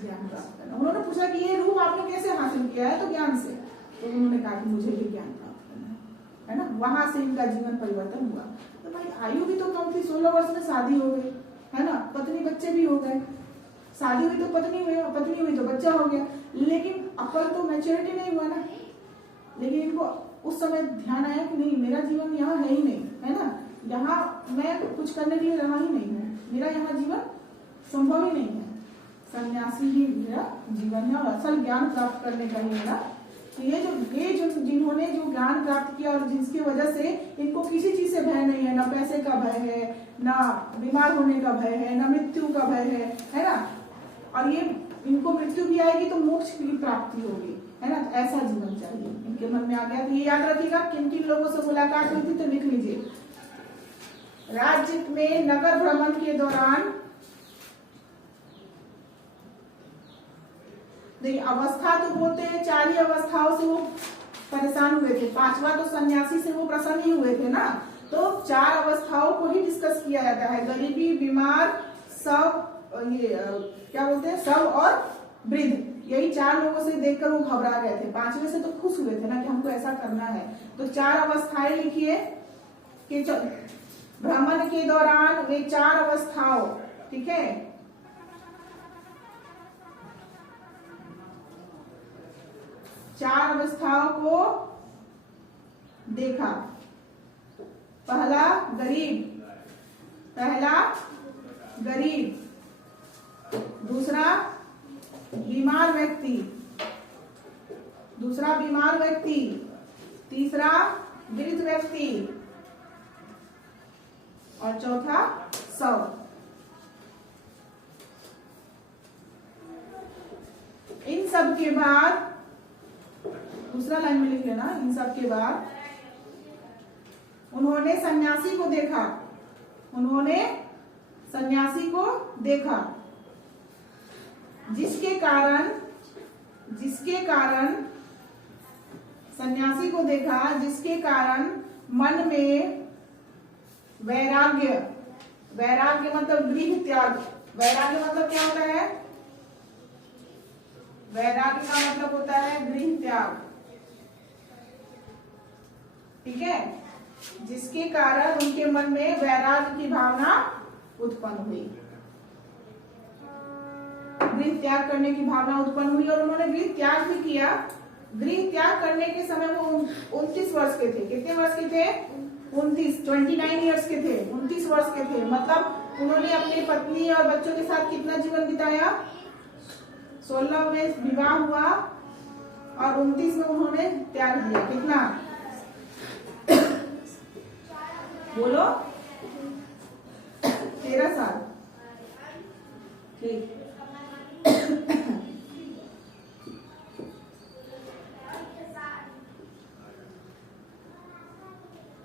ज्ञान प्राप्त करना। उन्होंने पूछा कि ये रूप आपने कैसे हासिल किया है, तो ज्ञान से। तो उन्होंने कहा कि मुझे भी ज्ञान प्राप्त करना है ना। वहां से इनका जीवन परिवर्तन हुआ। तो भाई आयु भी तो कम थी, 16 वर्ष में शादी हो गई, है ना, पत्नी बच्चे भी हो गए। शादी हुई तो पत्नी हुई तो बच्चा हो गया, लेकिन अकल तो मैच्योरिटी नहीं हुआ ना। लेकिन इनको उस समय ध्यान आया कि नहीं, मेरा जीवन यहाँ है ही नहीं, है ना, यहाँ मैं कुछ करने के लिए रहा ही नहीं हूँ, मेरा यहाँ जीवन संभव ही नहीं है, सन्यासी ही मेरा जीवन है और असल ज्ञान प्राप्त करने का ही मेरा। तो ये जो जिन्होंने जो ज्ञान प्राप्त किया और जिसकी वजह से इनको किसी चीज से भय नहीं है, ना पैसे का भय है, ना बीमार होने का भय है, ना मृत्यु का भय है ना। और ये इनको मृत्यु भी आएगी तो मोक्ष की प्राप्ति होगी, है ना। तो ऐसा जीवन चाहिए, इनके मन में आ गया। तो ये याद रखिएगा, किन किन लोगों से मुलाकात हुई थी तो लिख लीजिए। राज्य में नगर भ्रमण के दौरान, देखिए अवस्था तो बोलते हैं 4 ही अवस्थाओं से वो परेशान हुए थे, 5वां तो सन्यासी से वो प्रसन्न ही हुए थे ना। तो 4 अवस्थाओं को ही डिस्कस किया जाता है, गरीबी, बीमार, शव, ये क्या बोलते हैं, शव और वृद्ध। यही 4 लोगों से देखकर वो घबरा गए थे। 5वें से तो खुश हुए थे ना कि हमको ऐसा करना है। तो 4 अवस्थाएं लिखिए कि भ्रमण के दौरान वे 4 अवस्थाओं, ठीक है, 4 अवस्थाओं को देखा। पहला गरीब, दूसरा बीमार व्यक्ति, तीसरा वृद्ध व्यक्ति और चौथा शव। इन सब के बाद, दूसरा लाइन में लिख लेना, इन सब के बाद उन्होंने सन्यासी को देखा, जिसके कारण मन में वैराग्य मतलब गृह त्याग। वैराग्य मतलब क्या होता है, वैराग्य का मतलब होता है गृह त्याग, ठीक है, जिसके कारण उनके मन में वैराग्य की भावना उत्पन्न हुई, गृह त्याग करने की भावना उत्पन्न हुई। और उन्होंने गृह त्याग भी किया। गृह त्याग करने के समय वो 29 वर्ष के थे। कितने वर्ष के थे, 29 ईयर्स के थे, 29 वर्ष के थे। मतलब उन्होंने अपनी पत्नी और बच्चों के साथ कितना जीवन बिताया, 16 में विवाह हुआ और 29 में उन्होंने त्याग दिया। कितना, बोलो, 13 साल। ठीक,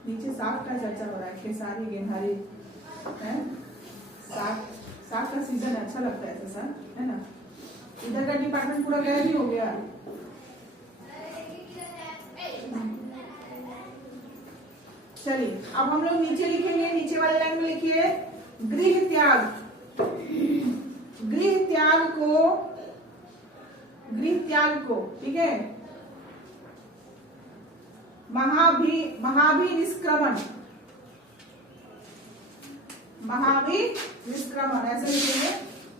नीचे साग का चर्चा हो रहा है, खेसारी गेंधारी है, साग का सीजन अच्छा लगता है ऐसा, है ना। इधर का डिपार्टमेंट पूरा गायब ही हो गया। चलिए अब हम लोग नीचे लिखेंगे, नीचे वाले लाइन में लिखिए गृह गृह त्याग को, ठीक है, महाभिनिष्क्रमण ऐसे लिखेंगे,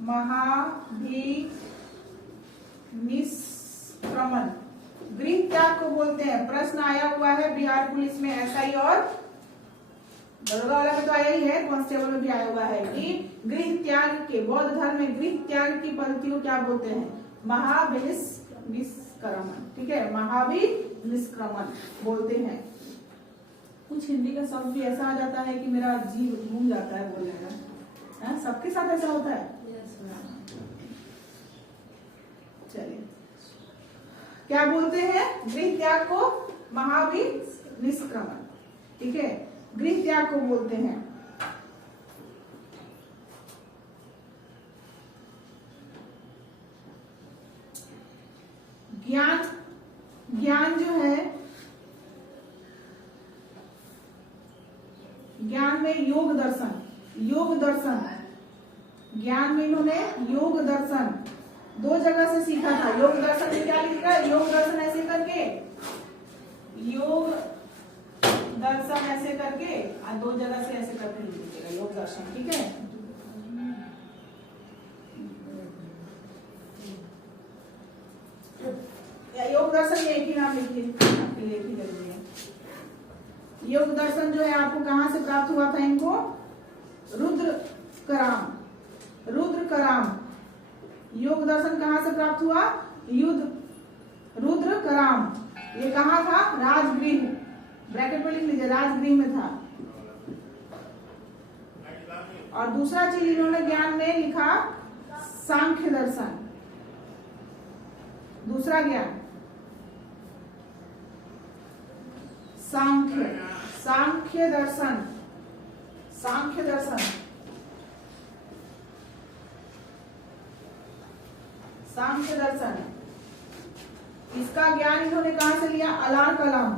महाभिनिष्क्रमण गृह त्याग को बोलते हैं। प्रश्न आया हुआ है बिहार पुलिस में, एसआई और दरोगा वाला में तो आया ही है, कांस्टेबल में भी आया हुआ है कि गृह त्याग के, बौद्ध धर्म में गृह त्याग की पद्धति को क्या बोलते हैं? महाभिनिष्क्रमण, ठीक है, महाभिनिष्क्रमण बोलते हैं। कुछ हिंदी का शब्द भी ऐसा आ जाता है कि मेरा जीव घूम जाता है बोलने का, सबके साथ ऐसा होता है। चलिए, क्या बोलते हैं? गृह त्याग को महाभिनिष्क्रमण, ठीक है, गृह त्याग को बोलते हैं। ज्ञान जो है, ज्ञान में योग दर्शन, ज्ञान में इन्होंने योग दर्शन 2 जगह से सीखा था। योग दर्शन में क्या लिखा है? योग दर्शन ऐसे करके, योग दर्शन ऐसे करके, और 2 जगह से ऐसे करके लिखिएगा योग दर्शन, ठीक है। योग दर्शन में एक ही नाम लिखिए, आपके लिए ही जरूरी है। योग दर्शन जो है आपको कहां से प्राप्त हुआ था? इनको रुद्रकराम योग दर्शन कहां से प्राप्त हुआ? रुद्रकराम। ये कहां था? राजगृह, ब्रैकेट में लिख लीजिए, राजगृह में था। और दूसरा चीज इन्होंने ज्ञान में लिखा सांख्य दर्शन, दूसरा ज्ञान सांख्य दर्शन, सांख्य दर्शन। इसका ज्ञान इन्होंने कहां से लिया? अलार कलाम,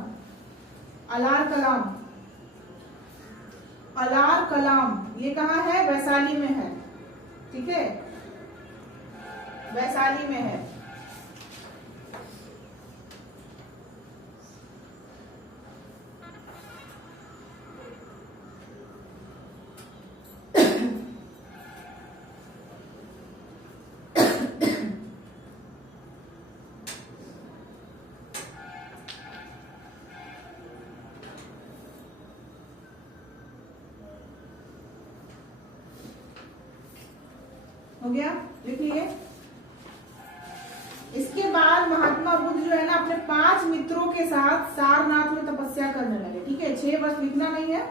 ये कहां है? वैशाली में है, ठीक है, वैशाली में है। हो गया, लिख लिए। इसके बाद महात्मा बुद्ध जो है ना अपने 5 मित्रों के साथ सारनाथ में तपस्या करने लगे, ठीक है। 6 वर्ष लिखना नहीं है,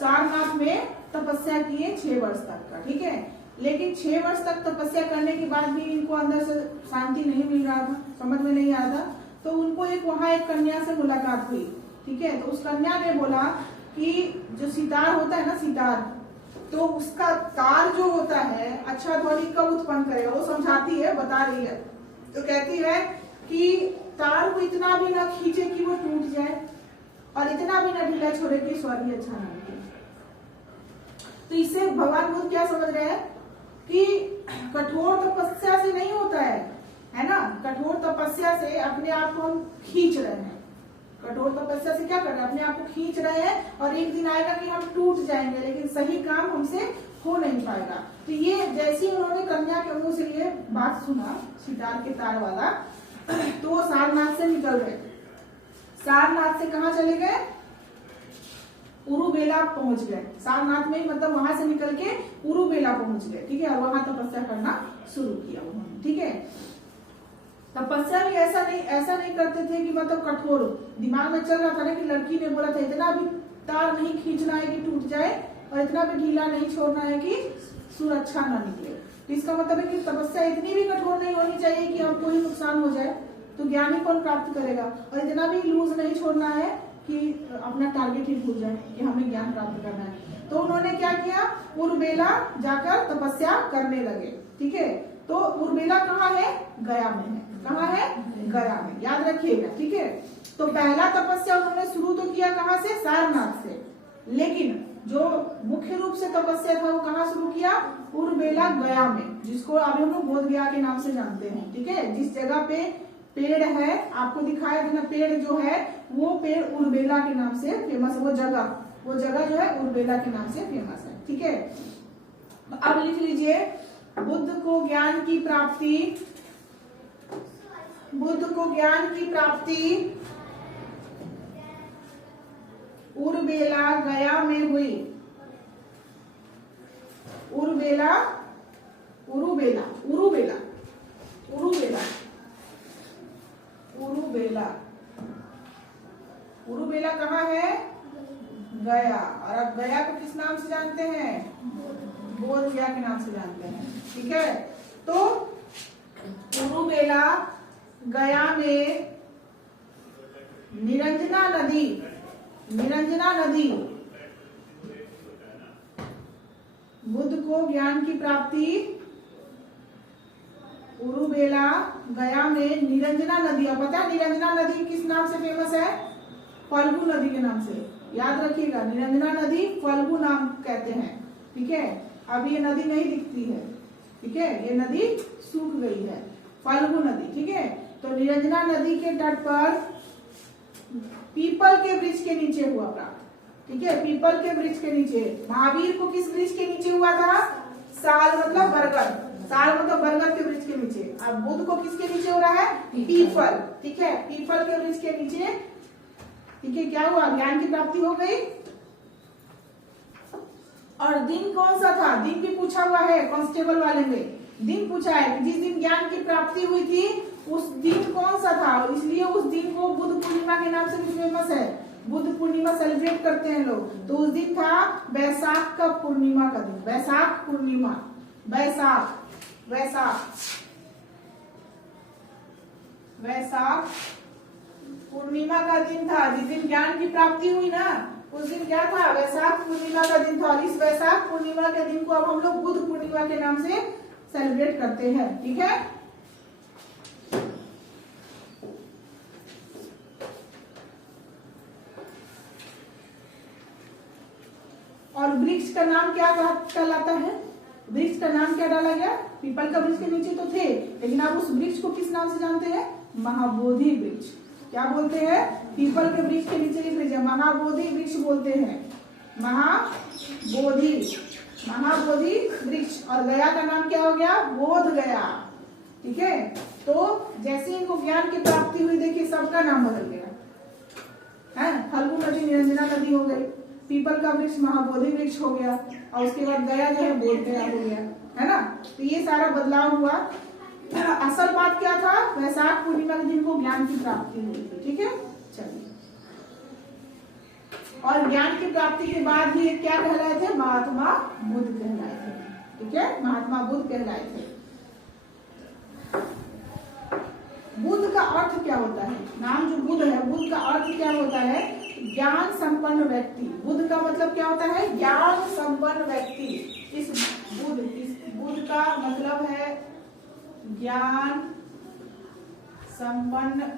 सारनाथ में तपस्या किए 6 वर्ष तक का, ठीक है। लेकिन 6 वर्ष तक तपस्या करने के बाद भी इनको अंदर से शांति नहीं मिल रहा था, समझ में नहीं आता, तो उनको वहां एक कन्या से मुलाकात हुई, ठीक है। तो उस कन्या ने बोला कि जो सितार होता है ना, सितार, तो उसका तार जो होता है अच्छा ध्वनि कब उत्पन्न करेगा, वो समझाती है, बता रही है। तो कहती है कि तार को इतना भी ना खींचे कि वो टूट जाए, और इतना भी ना ढीला छोड़े कि स्वर भी अच्छा ना लगे। तो इससे भगवान बुद्ध क्या समझ रहे हैं कि कठोर तपस्या से नहीं होता है ना। कठोर तपस्या से अपने आप को हम खींच रहे हैं, कठोर तपस्या से क्या कर रहे हैं? अपने आप को खींच रहे हैं, और एक दिन आएगा कि हम टूट जाएंगे, लेकिन सही काम हमसे हो नहीं पाएगा। तो ये जैसे उन्होंने कन्या के मुंह से ये बात सुना, सितार के तार वाला, तो वो सारनाथ से निकल गए। सारनाथ से कहाँ चले गए? उरुबेला पहुंच गए। सारनाथ में मतलब वहां से निकल के उरुबेला पहुंच गए, ठीक है, और वहां तपस्या करना शुरू किया उन्होंने, ठीक है। तपस्या भी ऐसा नहीं करते थे कि मतलब कठोर, दिमाग में चल रहा था ना कि लड़की ने बोला था इतना भी तार नहीं खींचना है कि टूट जाए, और इतना भी ढीला नहीं छोड़ना है कि सुर अच्छा ना निकले। तो इसका मतलब है कि तपस्या इतनी भी कठोर नहीं होनी चाहिए कि हमको ही नुकसान हो जाए, तो ज्ञानी कौन प्राप्त करेगा, और इतना भी लूज नहीं छोड़ना है कि अपना टारगेट ही भूल जाए कि हमें ज्ञान प्राप्त करना है। तो उन्होंने क्या किया? उर्बेला जाकर तपस्या करने लगे, ठीक है। तो उर्बेला कहाँ है? गया में है। कहाँ है? गया में, याद रखिएगा, ठीक है। तो पहला तपस्या उन्होंने शुरू तो किया कहाँ से? सारनाथ से। लेकिन जो मुख्य रूप से तपस्या था वो कहाँ शुरू किया? उर्वेला गया में, जिसको अभी हम लोग बोध गया के नाम से जानते हैं। ठीक है, जिस जगह पे पेड़ है, आपको दिखाया था ना, पेड़ जो है वो पेड़ उर्वेला के नाम से फेमस है। वो जगह जो है उर्वेला के नाम से फेमस है। ठीक है, अब लिख लीजिए, बुद्ध को ज्ञान की प्राप्ति उर्वेला गया में हुई। उरुबेला कहाँ है? गया। और अब गया को किस नाम से जानते हैं? बोध गया के नाम से जानते हैं। ठीक है, तो उरुबेला गया में निरंजना नदी बुद्ध को ज्ञान की प्राप्ति उरुबेला गया में निरंजना नदी। और पता है निरंजना नदी किस नाम से फेमस है? फल्गु नदी के नाम से। याद रखिएगा, निरंजना नदी फल्गु नाम कहते हैं। ठीक है, अब ये नदी नहीं दिखती है। ठीक है, ये नदी सूख गई है, फल्गु नदी। ठीक है, तो निरंजना नदी के तट पर पीपल के वृक्ष के नीचे हुआ प्राप्त। ठीक है, पीपल के वृक्ष के नीचे। महावीर को किस वृक्ष के नीचे हुआ था? साल मतलब बरगद, साल मतलब बरगद के वृक्ष के नीचे। अब बुद्ध को किसके नीचे हो रहा है? पीपल। ठीक है, पीपल के वृक्ष के नीचे। ठीक है, क्या हुआ? ज्ञान की प्राप्ति हो गई। और दिन कौन सा था? दिन भी पूछा हुआ है कांस्टेबल वाले में। दिन पूछा है कि जिस दिन ज्ञान की प्राप्ति हुई थी उस दिन कौन सा था, और इसलिए उस दिन को बुद्ध पूर्णिमा के नाम से भी फेमस है। बुद्ध पूर्णिमा सेलिब्रेट करते हैं लोग। तो उस दिन था वैशाख का पूर्णिमा का दिन। वैशाख पूर्णिमा, वैशाख पूर्णिमा का दिन था। जिस दिन ज्ञान की प्राप्ति हुई ना उस दिन क्या था? वैशाख पूर्णिमा का दिन था। और इस वैशाख पूर्णिमा के दिन को अब हम लोग बुद्ध पूर्णिमा के नाम से सेलिब्रेट करते हैं। ठीक है, और वृक्ष का नाम क्या कहलाता है? वृक्ष का नाम क्या डाला गया? पीपल का वृक्ष के नीचे तो थे, लेकिन आप उस वृक्ष को किस नाम से जानते हैं? महाबोधि वृक्ष। क्या बोलते हैं? पीपल के वृक्ष के नीचे लिख लीजिए, महाबोधि वृक्ष बोलते हैं। महाबोधि वृक्ष। और गया का नाम क्या हो गया? बोध गया। ठीक है, तो जैसे इनको ज्ञान की प्राप्ति हुई, देखिए सबका नाम बदल गया है। फल्गु नदी निरंजना नदी हो गई, पीपल का वृक्ष महाबोधि वृक्ष हो गया, और उसके बाद गया जो है बोध गया हो गया, है ना। तो ये सारा बदलाव हुआ। असल बात क्या था? वैशाख पूर्णिमा के दिन को ज्ञान की प्राप्ति हुई थी। ठीक है, चलिए। और ज्ञान की प्राप्ति के बाद ही क्या कहलाए थे? महात्मा बुद्ध कहलाए थे। ठीक है, महात्मा बुद्ध कहलाए थे। बुद्ध का अर्थ क्या होता है? नाम जो बुद्ध है, बुद्ध का अर्थ क्या होता है? ज्ञान संपन्न व्यक्ति। बुद्ध का मतलब क्या होता है? ज्ञान संपन्न व्यक्ति। इस बुद्ध का मतलब है ज्ञान संपन्न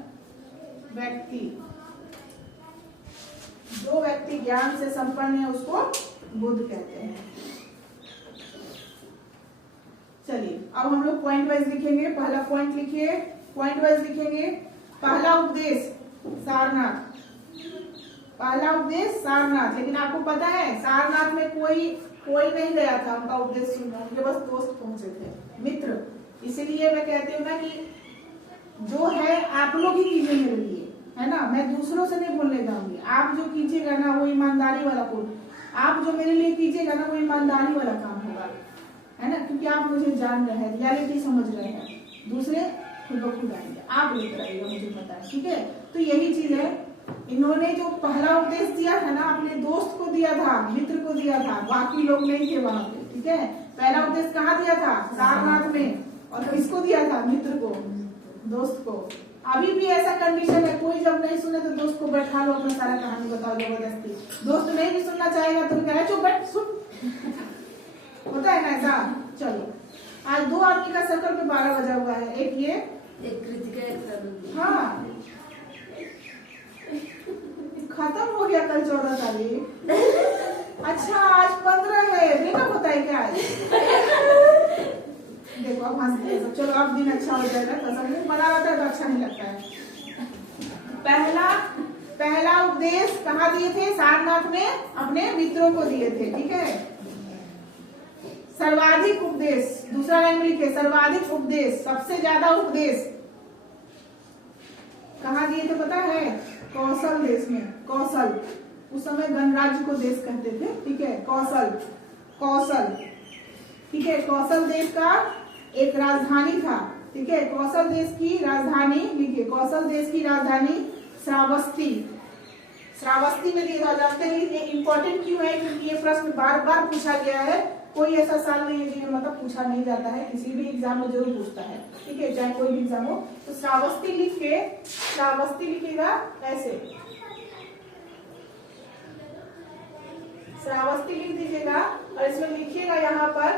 व्यक्ति। जो व्यक्ति ज्ञान से संपन्न है उसको बुद्ध कहते हैं। चलिए, अब हम लोग पॉइंट वाइज लिखेंगे। पहला पॉइंट लिखिए, पॉइंट वाइज लिखेंगे। पहला उपदेश सारनाथ। पहला उपदेश सारनाथ। लेकिन आपको पता है सारनाथ में कोई नहीं गया था उनका उपदेश सुनने, उनके बस दोस्त पहुंचे थे, मित्र। इसीलिए मैं कहती हूँ ना कि जो है आप लोग ही कीजिए मेरे लिए, है ना। मैं दूसरों से नहीं बोलने जाऊंगी। आप जो कीजिएगा ना वो ईमानदारी वाला आप जो मेरे लिए कीजिएगा ना वो ईमानदारी वाला काम होगा, है ना। क्योंकि आप मुझे जान रहे हैं, रियलिटी समझ रहे हैं। दूसरे खुद ब खुद आएंगे, आप लेकर आइएगा, मुझे पता है। ठीक है, तो यही चीज है। इन्होंने जो पहला उपदेश दिया था ना अपने दोस्त को दिया था, मित्र को दिया था, बाकी लोग नहीं थे वहां पे। ठीक है, पहला उपदेश कहाँ दिया था? सारनाथ में। और किसको दिया था? मित्र को, दोस्त को। अभी भी ऐसा कंडीशन है, कोई जब नहीं सुने तो दोस्त को बैठा लो, अपना सारा कहानी बताओ जबरदस्ती। दोस्त नहीं भी सुनना चाहेगा तो कह चुप बैठ सुन। होता है ना ऐसा। चलो, आज दो आदमी का सर्कल पे 12 बजा हुआ है। एक ये, एक कृतिका, हाँ खत्म हो गया कल 14 तारीख। अच्छा आज 15 है, ब्रेकअप होता है क्या आज? देखो अब हंसते हैं सब। चलो अब दिन अच्छा हो जाएगा, कसम से मना रहता है तो अच्छा नहीं लगता है। पहला उपदेश कहाँ दिए थे? सारनाथ में अपने मित्रों को दिए थे, ठीक है। सर्वाधिक उपदेश, दूसरा लाइन में लिखे सर्वाधिक उपदेश, सबसे ज्यादा उपदेश कहाँ दिए थे पता है? कौशल देश में। कौशल, उस समय गणराज्य को देश कहते थे, ठीक है। कौशल, ठीक है। कौशल देश का एक राजधानी था, ठीक है। कौशल देश की राजधानी लिखिए, कौशल देश की राजधानी श्रावस्ती। श्रावस्ती में दिया जानते हैं ये इंपॉर्टेंट क्यों है? क्योंकि ये प्रश्न बार बार पूछा गया है। कोई ऐसा साल नहीं है जिसमें मतलब पूछा नहीं जाता है, किसी भी एग्जाम में जरूर पूछता है, ठीक है, चाहे कोई भी एग्जाम हो। तो श्रावस्ती लिख के, श्रावस्ती लिखिएगा ऐसे, श्रावस्ती लिख दीजिएगा और इसमें लिखिएगा यहाँ पर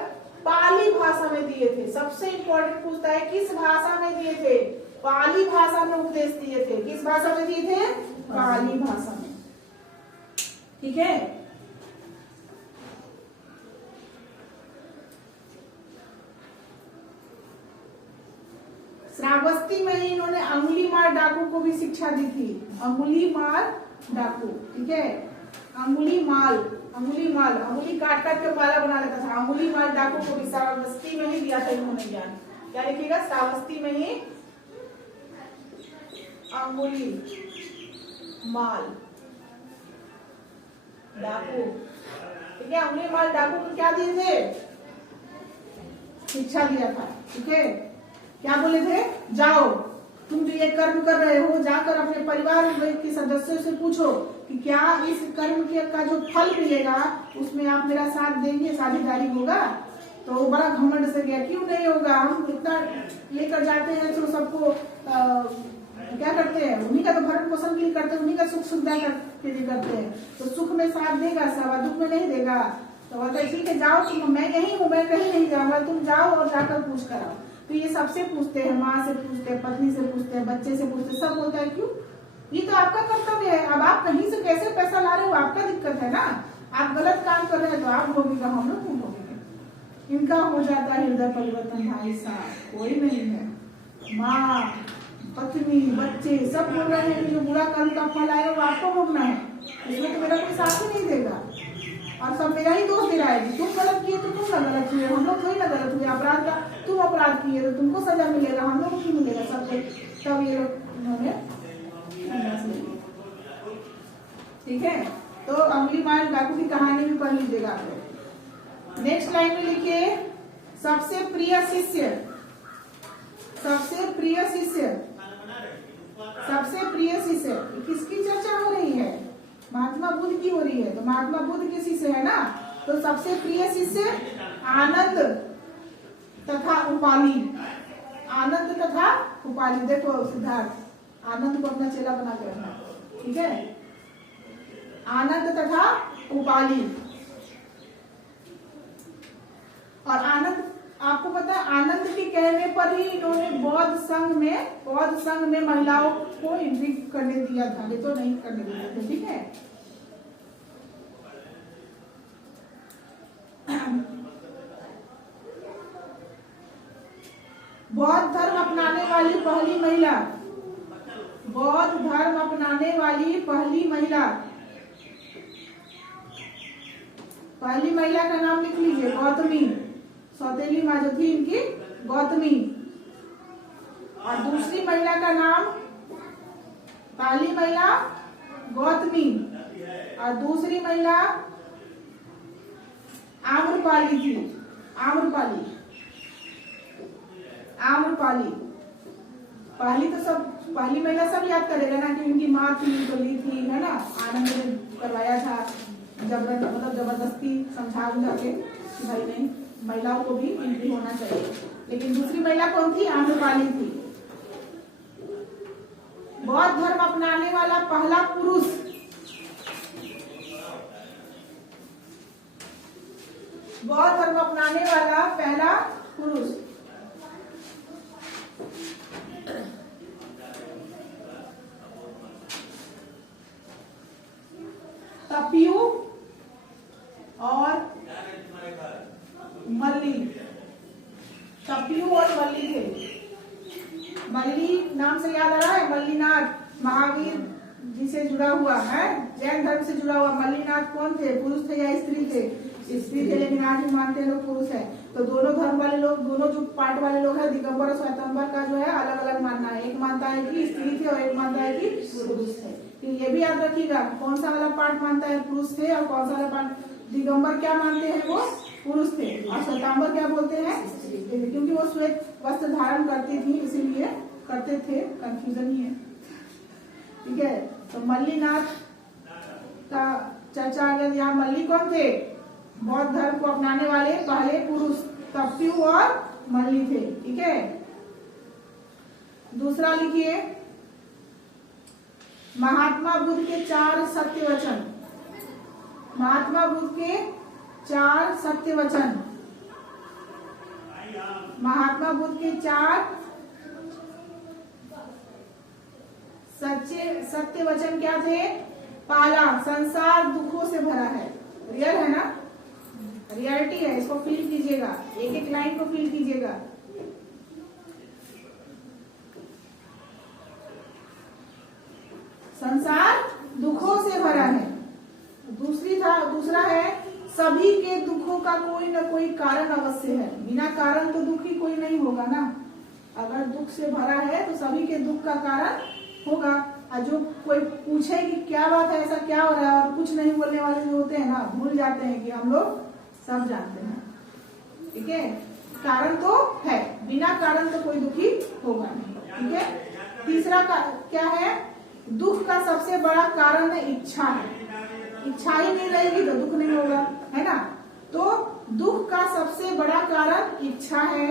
पाली भाषा में दिए थे। सबसे इंपॉर्टेंट पूछता है किस भाषा में दिए थे? पाली भाषा में उपदेश दिए थे। किस भाषा में दिए थे? पाली भाषा में, ठीक है। श्रावस्ती में ही इन्होंने अंगुलीमाल डाकू को भी शिक्षा दी थी। अंगुलीमाल डाकू, ठीक है। अंगुलीमाल, अंगुली काट काट के माला बना लेता था। अंगुलीमाल डाकू को भी श्रावस्ती में ही दिया था इन्होंने ज्ञान। क्या लिखिएगा? श्रावस्ती में ही अंगुलीमाल डाकू, ठीक है। अंगुलीमाल डाकू को क्या दिए थे? शिक्षा दिया था, ठीक है। क्या बोले थे? जाओ तुम जो ये कर्म कर रहे हो, जाकर अपने परिवार के सदस्यों से पूछो कि क्या इस कर्म का जो फल मिलेगा उसमें आप मेरा साथ देंगे, साझेदारी होगा? तो वो बड़ा घमंड से गया, क्यों नहीं होगा, हम इतना लेकर जाते हैं तो सबको क्या करते हैं, उन्हीं का तो भरण पोषण के लिए करते हैं, उन्हीं का सुख सुविधा के लिए करते हैं, तो सुख में साथ देगा सब, दुख में नहीं देगा। तो बोलते ठीक है जाओ तुम, मैं यही हूँ, मैं कहीं नहीं जाऊंगा, तुम जाओ और जाकर पूछ कर आओ। तो ये सबसे पूछते हैं, माँ से पूछते हैं, पत्नी से पूछते हैं, बच्चे से पूछते हैं, सब बोलता है क्यों? ये तो आपका कर्तव्य है। अब आप कहीं से कैसे पैसा ला रहे हो, आपका दिक्कत है ना। आप गलत काम कर रहे हैं तो आप भोगेगा, हम लोग क्यों भोगेंगे? इनका हो जाता है हृदय परिवर्तन। भाई साहब कोई नहीं है, माँ पत्नी बच्चे सब बोल रहे हैं कि जो बुरा कर्म का फल आएगा वो आपको भोगना है, इसमें तो मेरा कोई साथ ही नहीं देगा और सब मेरा ही दोष दे रहा है। तुम गलत किए तो तुम ना गलत हुए, हम लोग थोड़ी ना गलत हुए। अपराध का तुम अपराध किए तो तुमको सजा मिलेगा, हम लोग को क्यों मिलेगा? सबको। तब ये लोग इन्होंने, ठीक है। तो अंगुलीमाल डाकू की कहानी भी पढ़ लीजिएगा आप। नेक्स्ट लाइन में लिखिए सबसे प्रिय शिष्य। सबसे प्रिय शिष्य, सबसे प्रिय शिष्य किसकी चर्चा हो रही है? महात्मा बुद्ध की हो रही है। तो महात्मा बुद्ध के शिष्य है ना, तो सबसे प्रिय शिष्य आनंद तथा उपाली। आनंद तथा उपाली, देखो सिद्धार्थ आनंद को अपना चेला बना के रखना, ठीक है। आनंद तथा उपाली। और आनंद, आपको पता है आनंद के कहने पर ही इन्होंने बौद्ध संघ में महिलाओं को एंट्री करने दिया था, ये तो नहीं करने दिया था, ठीक है। बौद्ध धर्म अपनाने वाली पहली महिला, बौद्ध धर्म अपनाने वाली पहली महिला, पहली महिला का नाम लिख लीजिए गौतमी। सौतेली माँ जो थी इनकी गौतमी। और दूसरी महिला का नाम, पहली महिला गौतमी और दूसरी महिला आम्रपाली थी। आम्रपाली, आम्रपाली। पहली तो सब, पहली महिला सब याद करेगा ना कि उनकी माँ थी, तो ली थी, है ना। आनंद ने करवाया था, मतलब जबरदस्ती समझा बुझा के कि भाई नहीं, महिलाओं को भी एंट्री होना चाहिए। लेकिन दूसरी महिला कौन थी? आम्रपाली थी। बौद्ध धर्म अपनाने वाला पहला पुरुष, बौद्ध धर्म अपनाने वाला पहला पुरुष तपियू से याद आ रहा है मल्लीनाथ महावीर जी से जुड़ा हुआ है, जैन धर्म से जुड़ा हुआ। मल्लीनाथ कौन थे, पुरुष थे या स्त्री थे? स्त्री थे, लेकिन आज भी मानते हैं लोग पुरुष है। तो दोनों धर्म वाले लोग, दोनों जो पार्ट वाले लोग हैं, दिगंबर और श्वेतांबर का जो है अलग अलग मानना है। एक मानता है कि स्त्री थे और एक मानता है कि पुरुष थे। तो ये भी याद रखिएगा कौन सा वाला पार्ट मानता है पुरुष थे और कौन सा वाला पार्ट। दिगंबर क्या मानते हैं, वो पुरुष थे, और श्वेतांबर क्या बोलते हैं, क्योंकि वो श्वेत वस्त्र धारण करती थी इसीलिए करते थे, कंफ्यूजन ही है। ठीक है, तो मल्लीनाथ का चर्चा आ गया। यहाँ मल्ली कौन थे, बौद्ध धर्म को अपनाने वाले पहले पुरुष तप्यू और मल्ली थे। ठीक है, दूसरा लिखिए, महात्मा बुद्ध के 4 सत्य वचन। महात्मा बुद्ध के 4 सत्य वचन। महात्मा बुद्ध के 4 सत्य वचन क्या थे? पहला, संसार दुखों से भरा है। रियल है ना, रियलिटी है, इसको फील कीजिएगा, एक एक लाइन को फील कीजिएगा। संसार दुखों से भरा है। दूसरा है, सभी के दुखों का कोई न कोई कारण अवश्य है। बिना कारण तो दुखी कोई नहीं होगा ना। अगर दुख से भरा है तो सभी के दुख का कारण होगा। और जो कोई पूछे कि क्या बात है, ऐसा क्या हो रहा है, और कुछ नहीं बोलने वाले जो होते हैं ना, भूल जाते हैं कि हम लोग सब जानते हैं। ठीक है, कारण तो है, बिना कारण तो कोई दुखी होगा नहीं। ठीक है, तीसरा क्या है? दुख का सबसे बड़ा कारण है इच्छा है। इच्छा ही नहीं रहेगी तो दुख नहीं होगा, है ना। तो दुख का सबसे बड़ा कारण इच्छा है।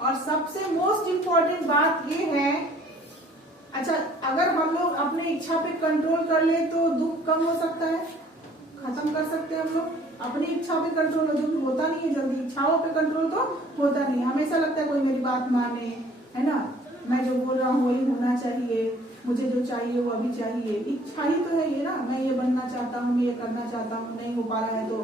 और सबसे मोस्ट इम्पोर्टेंट बात ये है, अच्छा, अगर हम लोग अपने इच्छा पे कंट्रोल कर ले तो दुख कम हो सकता है, खत्म कर सकते हैं हम लोग। अपनी इच्छा पे कंट्रोल जो कि होता नहीं है जल्दी, इच्छाओं पे कंट्रोल तो होता नहीं। हमेशा लगता है कोई मेरी बात माने, है ना, मैं जो बोल रहा हूँ वही होना चाहिए, मुझे जो चाहिए वो अभी चाहिए। इच्छा ही तो है ये ना, मैं ये बनना चाहता हूँ, मैं ये करना चाहता हूँ, नहीं हो पा रहा है तो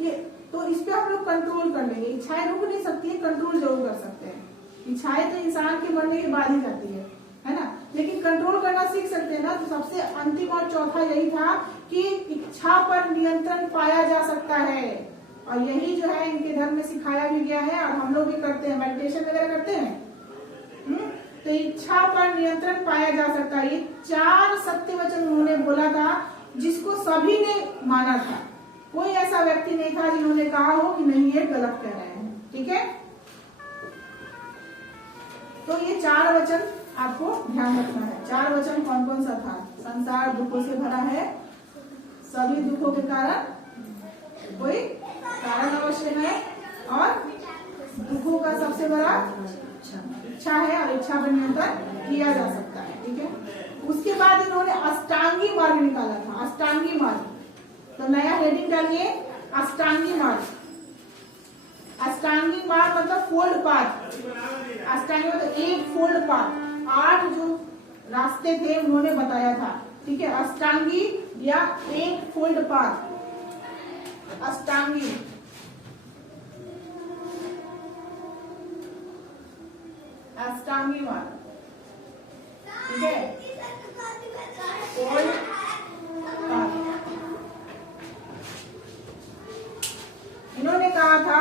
ये, तो इस पे हम लोग कंट्रोल कर लेंगे। इच्छाएं रुक नहीं सकती है, कंट्रोल जरूर कर सकते हैं। इच्छाएं तो इंसान के मन में ही बांधी जाती है ना, लेकिन कंट्रोल करना सीख सकते हैं ना। तो सबसे अंतिम और चौथा यही था कि इच्छा पर नियंत्रण पाया जा सकता है, और यही जो है इनके धर्म में सिखाया भी गया है, और हम लोग भी करते हैं, मेडिटेशन वगैरह करते हैं। तो इच्छा पर नियंत्रण पाया जा सकता है। ये 4 सत्य वचन उन्होंने बोला था, जिसको सभी ने माना था। कोई ऐसा व्यक्ति नहीं था जिन्होंने कहा हो कि नहीं ये गलत कह रहे हैं। ठीक है, तो ये 4 वचन आपको ध्यान रखना है। 4 वचन कौन कौन सा था? संसार दुखों से भरा है, सभी दुखों के कारण कोई कारण अवश्य है, और दुखों का सबसे बड़ा इच्छा है, और इच्छा पर नियंत्रण किया जा सकता है। ठीक है, उसके बाद इन्होंने अष्टांगी मार्ग निकाला था। अष्टांगी मार्ग, तो नया हेडिंग डालिए, अष्टांगी मार्ग। अष्टांगी मार्ग मतलब फोल्ड पाथ। अष्टांगी मतलब एक फोल्ड पाथ, 8 जो रास्ते थे उन्होंने बताया था। ठीक है, अष्टांगी या एक फोल्ड पाथ, अष्टांगी। अष्टांगी मार्ग, ठीक है, फोल्ड पाथ। इन्होंने कहा था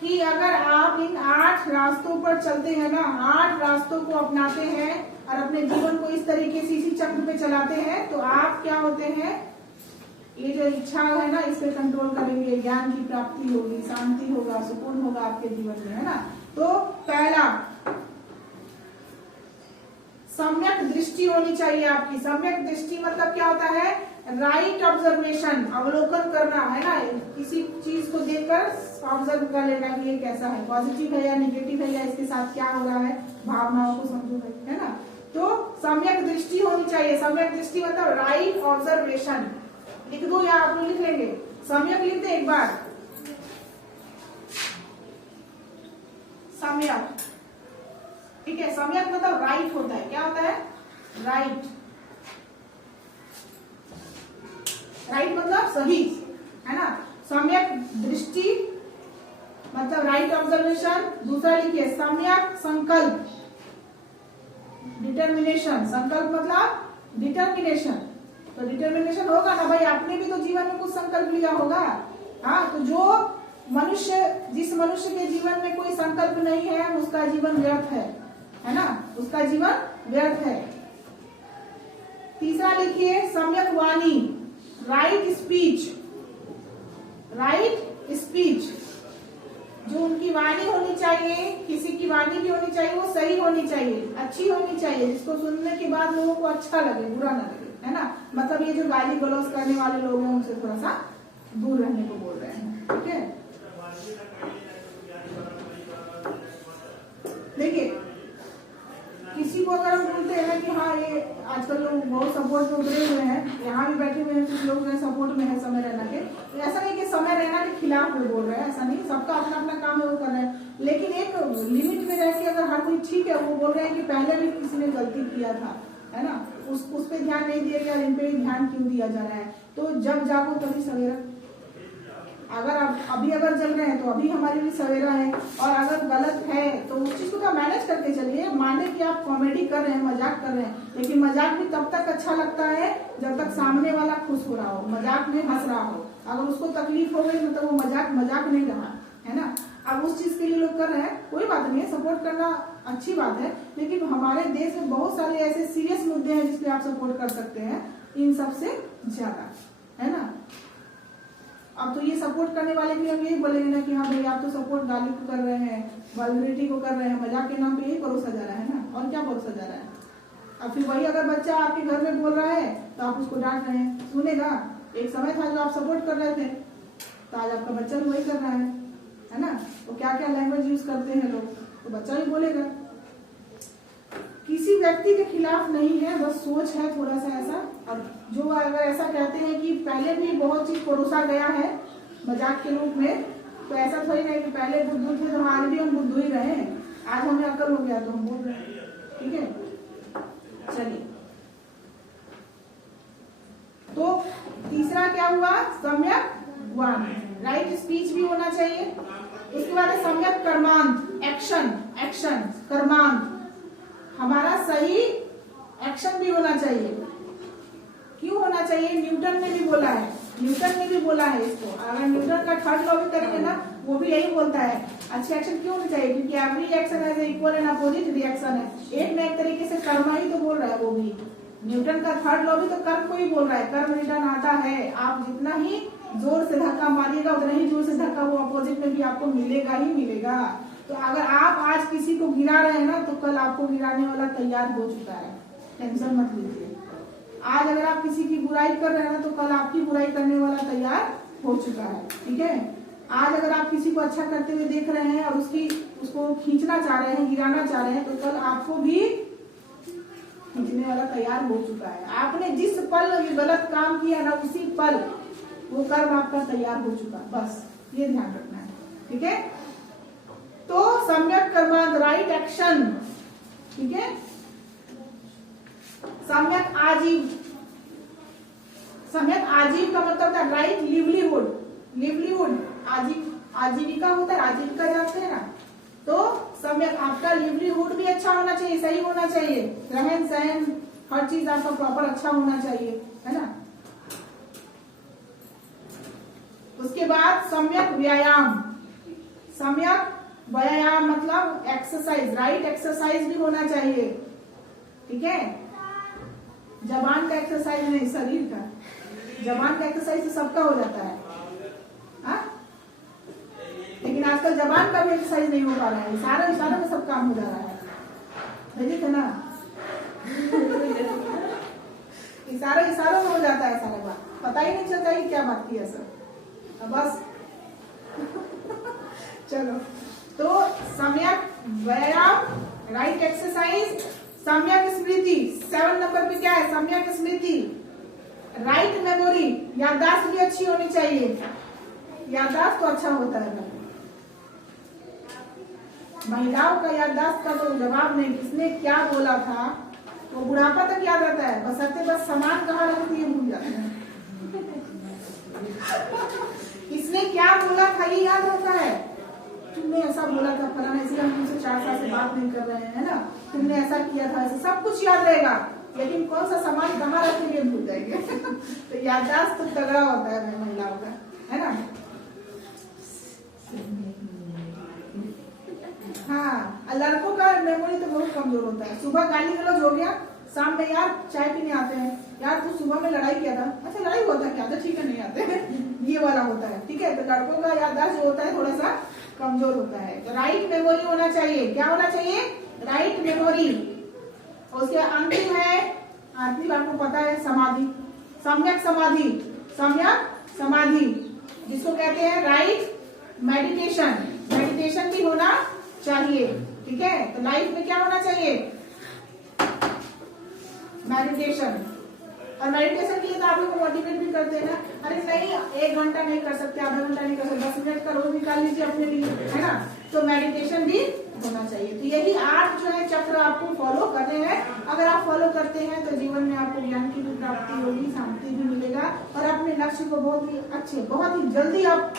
कि अगर आप इन 8 रास्तों पर चलते हैं ना, 8 रास्तों को अपनाते हैं और अपने जीवन को इस तरीके से इसी चक्र पे चलाते हैं, तो आप क्या होते हैं, ये जो इच्छा है ना, इस पे कंट्रोल करेंगे, ज्ञान की प्राप्ति होगी, शांति होगा, सुकून होगा आपके जीवन में, है ना। तो पहला, सम्यक दृष्टि होनी चाहिए आपकी। सम्यक दृष्टि मतलब क्या होता है? राइट ऑब्जर्वेशन, अवलोकन करना, है ना। किसी चीज को देखकर ऑब्जर्व कर लेना कि ये कैसा है, पॉजिटिव है या नेगेटिव है, या इसके साथ क्या हो रहा है, भावनाओं को समझो, है ना। तो सम्यक दृष्टि होनी चाहिए। सम्यक दृष्टि मतलब राइट ऑब्जर्वेशन। लिख दो या आप लोग लिख लेंगे, सम्यक लिख दे एक बार। सम्यक, ठीक है, सम्यक मतलब राइट होता है। क्या होता है? राइट। राइट मतलब सही, है ना। सम्यक दृष्टि मतलब राइट ऑब्जर्वेशन। दूसरा लिखिए सम्यक संकल्प, डिटर्मिनेशन। संकल्प मतलब डिटर्मिनेशन, तो डिटर्मिनेशन होगा ना भाई, आपने भी तो जीवन में कुछ संकल्प लिया होगा। हाँ, तो जो मनुष्य, जिस मनुष्य के जीवन में कोई संकल्प नहीं है उसका जीवन व्यर्थ है ना, उसका जीवन व्यर्थ है। तीसरा लिखिए सम्यक वाणी, राइट स्पीच। राइट स्पीच, जो उनकी वाणी होनी चाहिए, किसी की वाणी भी होनी चाहिए, वो सही होनी चाहिए, अच्छी होनी चाहिए, जिसको सुनने के बाद लोगों को अच्छा लगे, बुरा ना लगे, है ना। मतलब ये जो गाली गलौज करने वाले लोग हैं उनसे थोड़ा सा दूर रहने को बोल रहे हैं, ठीक है। देखिए, किसी को अगर हम बोलते हैं कि हाँ ये आजकल लोग बहुत सपोर्ट में उतरे हुए हैं, यहाँ भी बैठे हुए हैं कुछ लोग जो सपोर्ट में है समय रैना के, तो ऐसा नहीं कि समय रैना के खिलाफ में बोल रहे हैं, ऐसा नहीं, सबका अपना अपना काम है वो कर रहे हैं, लेकिन एक लिमिट में रह के अगर हर कोई ठीक है, वो बोल रहे हैं कि पहले भी किसी ने गलती किया था, है ना, उस पर ध्यान नहीं दिया गया, इन पे ध्यान क्यों दिया जा रहा है। तो जब जागो तभी सवेरा, अगर अभी अगर जल रहे हैं तो अभी हमारे लिए सवेरा है, और अगर गलत है तो उस चीज को तो मैनेज करके चलिए। माने कि आप कॉमेडी कर रहे हैं, मजाक कर रहे हैं, लेकिन मजाक भी तब तक अच्छा लगता है जब तक सामने वाला खुश हो रहा हो, मजाक में हंस रहा हो। अगर उसको तकलीफ हो गई मतलब वो मजाक मजाक नहीं रहा, है ना। अब उस चीज के लिए लोग कर रहे हैं, कोई बात नहीं है, सपोर्ट करना अच्छी बात है, लेकिन हमारे देश में बहुत सारे ऐसे सीरियस मुद्दे हैं जिसपे आप सपोर्ट कर सकते हैं इन सबसे ज्यादा, है ना। अब तो ये सपोर्ट करने वाले भी हम यही बोलेंगे ना कि हाँ भाई आप तो सपोर्ट गाली को कर रहे हैं, वल्गरिटी को कर रहे हैं, मजाक के नाम पे यही परोसा जा रहा है ना, और क्या परोसा जा रहा है। अब फिर वही अगर बच्चा आपके घर में बोल रहा है तो आप उसको डांट रहे हैं, सुनेगा। एक समय था जो आप सपोर्ट कर रहे थे, तो आज आपका बच्चा भी वही कर रहा है ना। तो क्या क्या लैंग्वेज यूज करते हैं लोग, तो बच्चा भी बोलेगा। किसी व्यक्ति के खिलाफ नहीं है, बस सोच है थोड़ा सा ऐसा। और जो अगर ऐसा कहते हैं कि पहले भी बहुत चीज परोसा गया है मजाक के रूप में, तो ऐसा थोड़ी नहीं कि पहले बुद्धू थे तो आज भी हम बुद्धू ही रहे, आज हमें अकल हो गया तो हम बोल रहे हैं, ठीक है। चलिए, तो तीसरा क्या हुआ, सम्यक वाणी, राइट स्पीच भी होना चाहिए। उसके बाद सम्यक कर्मांत, एक्शन, एक्शन कर्मांत, हमारा सही एक्शन भी होना चाहिए। क्यों होना चाहिए, न्यूटन ने भी बोला है, न्यूटन ने भी बोला है इसको। अगर न्यूटन का थर्ड लॉ भी करेंगे ना, वो भी यही बोलता है अच्छे एक्शन क्यों होना चाहिए, क्योंकि every action has equal and opposite reaction है। एक न एक तरीके से कर्म ही तो बोल रहा है वो भी। न्यूटन का थर्ड लॉ भी तो कर्म को ही बोल रहा है, कर्म रिटर्न आता है। आप जितना ही जोर से धक्का मारिएगा उतना ही जोर से धक्का वो अपोजिट में भी आपको मिलेगा ही मिलेगा। तो अगर आप आज किसी को गिरा रहे हैं ना, तो कल आपको गिराने वाला तैयार हो चुका है, टेंशन मत लीजिए। आज अगर आप किसी की बुराई कर रहे हैं ना, तो कल आपकी बुराई करने वाला तैयार हो चुका है, ठीक है। आज अगर आप किसी को अच्छा करते हुए देख रहे हैं और उसको खींचना चाह रहे हैं, गिराना चाह रहे हैं, तो कल आपको भी खींचने वाला तैयार हो चुका है। आपने जिस पल ये गलत काम किया ना, उसी पल वो कर्म आपका तैयार हो चुका, बस ये ध्यान रखना है, ठीक है। तो सम्यक कर्मांत, राइट एक्शन, ठीक है। सम्यक आजीव, सम्यक आजीव का मतलब था राइट लिवलीहुड, लिवलीहुड आजीविका होता है, आजीविका जानते हैं ना। तो सम्यक आपका लिवलीहुड भी अच्छा होना चाहिए, सही होना चाहिए, रहन सहन हर चीज आपका प्रॉपर अच्छा होना चाहिए, है ना। उसके बाद सम्यक व्यायाम, सम्यक व्यायाम मतलब एक्सरसाइज, राइट एक्सरसाइज भी होना चाहिए, ठीक है। जबान का एक्सरसाइज नहीं, शरीर का। जबान का एक्सरसाइज तो सबका हो जाता है, हा? लेकिन आजकल जबान का भी एक्सरसाइज नहीं हो पा रहा है, इशारा में सब काम हो जा रहा है, भेजे थे ना इशारों में हो जाता है सारा बात, पता ही नहीं चलता कि क्या बात की है सर, बस चलो। तो सम्यक व्यायाम, राइट एक्सरसाइज, सम्यक स्मृति। 7 नंबर पे क्या है, सम्यक स्मृति, राइट मेमोरी, याददाश्त भी अच्छी होनी चाहिए। याददाश्त तो अच्छा होता है, महिलाओं का याददाश्त का तो जवाब नहीं, किसने क्या बोला था वो बुढ़ापा तक याद रहता है, बस सामान कहाँ रखती है भूल जाते हैं किसने क्या बोला था ये याद होता है, तुमने ऐसा बोला था फलाना, इसलिए हम तुमसे 4 साल से बात नहीं कर रहे हैं, है ना, तुमने ऐसा किया था, ऐसा सब कुछ याद रहेगा, लेकिन कौन सा सामान कहाँ रखेंगे भूल जाएंगे। तो याददाश्त तो तगड़ा होता है महिलाओं का, है ना। हाँ, लड़कों का मेमोरी तो बहुत कमजोर होता है। सुबह गाली गलौज हो गया, शाम में यार चाय पीने आते हैं, यार तू सुबह में लड़ाई किया था, अच्छा लड़ाई हुआ था क्या, था ठीक है नहीं आते हैं। ये वाला होता है, ठीक है। तो लड़कों का याददाश्त जो होता है थोड़ा सा कमजोर होता है। तो राइट मेमोरी होना चाहिए, क्या होना चाहिए, राइट मेमोरी। उसके अंतिम है, अंतिम आपको पता है, समाधि, सम्यक समाधि, सम्यक समाधि जिसको कहते हैं राइट मेडिटेशन। मेडिटेशन भी होना चाहिए, ठीक है। तो लाइफ में क्या होना चाहिए, मेडिटेशन। और मेडिटेशन के लिए तो आप लोग को मोटिवेट भी करते हैं ना, अरे नहीं 1 घंटा नहीं कर सकते, आधा घंटा नहीं कर सकते, 10 मिनट का रोज निकाल लीजिए अपने लिए, है ना। तो मेडिटेशन भी होना चाहिए। तो यही 8 जो है चक्र आपको फॉलो करने हैं। अगर आप फॉलो करते हैं तो जीवन में आपको ज्ञान की भी प्राप्ति होगी, शांति भी मिलेगा, और अपने लक्ष्य को बहुत ही अच्छे, बहुत ही जल्दी आप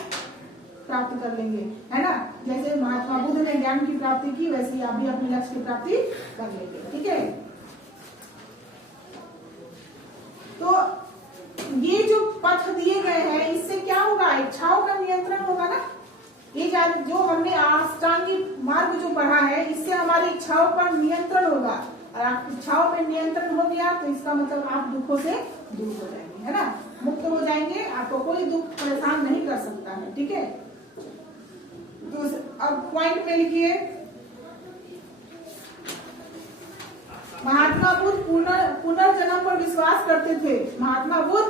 प्राप्त कर लेंगे, है ना। जैसे महात्मा बुद्ध ने ज्ञान की प्राप्ति की, वैसे ही आप भी अपने लक्ष्य की प्राप्ति कर लेंगे, ठीक है। तो ये जो पथ दिए गए हैं, इससे क्या होगा, इच्छाओं का नियंत्रण होगा ना। ये जो हमने अष्टांगिक मार्ग जो पढ़ा है, इससे हमारी इच्छाओं पर नियंत्रण होगा, और आप इच्छाओं में नियंत्रण हो गया तो इसका मतलब आप दुखों से दूर हो जाएंगे, है ना, मुक्त हो जाएंगे, आपको कोई दुख परेशान नहीं कर सकता है, ठीक है। तो अब पॉइंट में लिखिए, महात्मा बुद्ध पुनर्जन्म पर विश्वास करते थे। महात्मा बुद्ध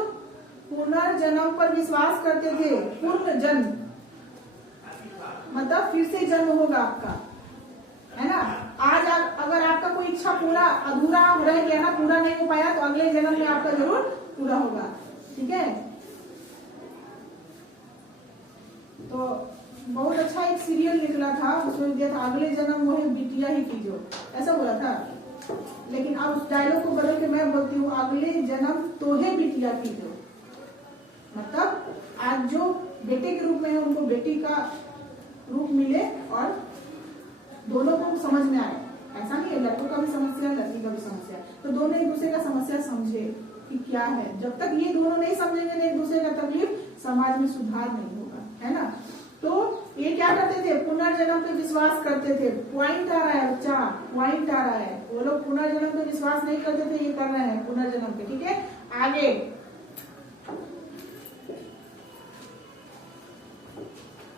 पुनर्जन्म पर विश्वास करते थे। पुनर्जन्म मतलब फिर से जन्म होगा आपका, है ना। आज अगर आपका कोई इच्छा पूरा अधूरा रह गया ना, पूरा नहीं हो पाया, तो अगले जन्म में आपका जरूर पूरा होगा, ठीक है। तो बहुत अच्छा एक सीरियल निकला था, उसमें दिया था अगले जन्म वो है बिटिया ही कीजो, ऐसा बोला था। लेकिन अब उस डायलॉग को बदल के मैं बोलती हूँ, अगले जन्म तो है बिटिया कीजो। मतलब आज जो बेटे के रूप में है, उनको बेटी का रूप मिले और दोनों को समझ में आए। ऐसा नहीं है लड़कों का भी समस्या है, लड़की का भी समस्या है, तो दोनों एक दूसरे का समस्या समझे कि क्या है। जब तक ये दोनों नहीं समझेंगे एक दूसरे का तकलीफ, समाज में सुधार नहीं होगा, है ना। तो ये क्या करते थे, पुनर्जन्म पे विश्वास करते थे। पॉइंट आ रहा है बच्चा, पॉइंट आ रहा है। वो लोग पुनर्जन्म पे विश्वास नहीं करते थे, ये कर रहे हैं पुनर्जन्म पे, ठीक है। आगे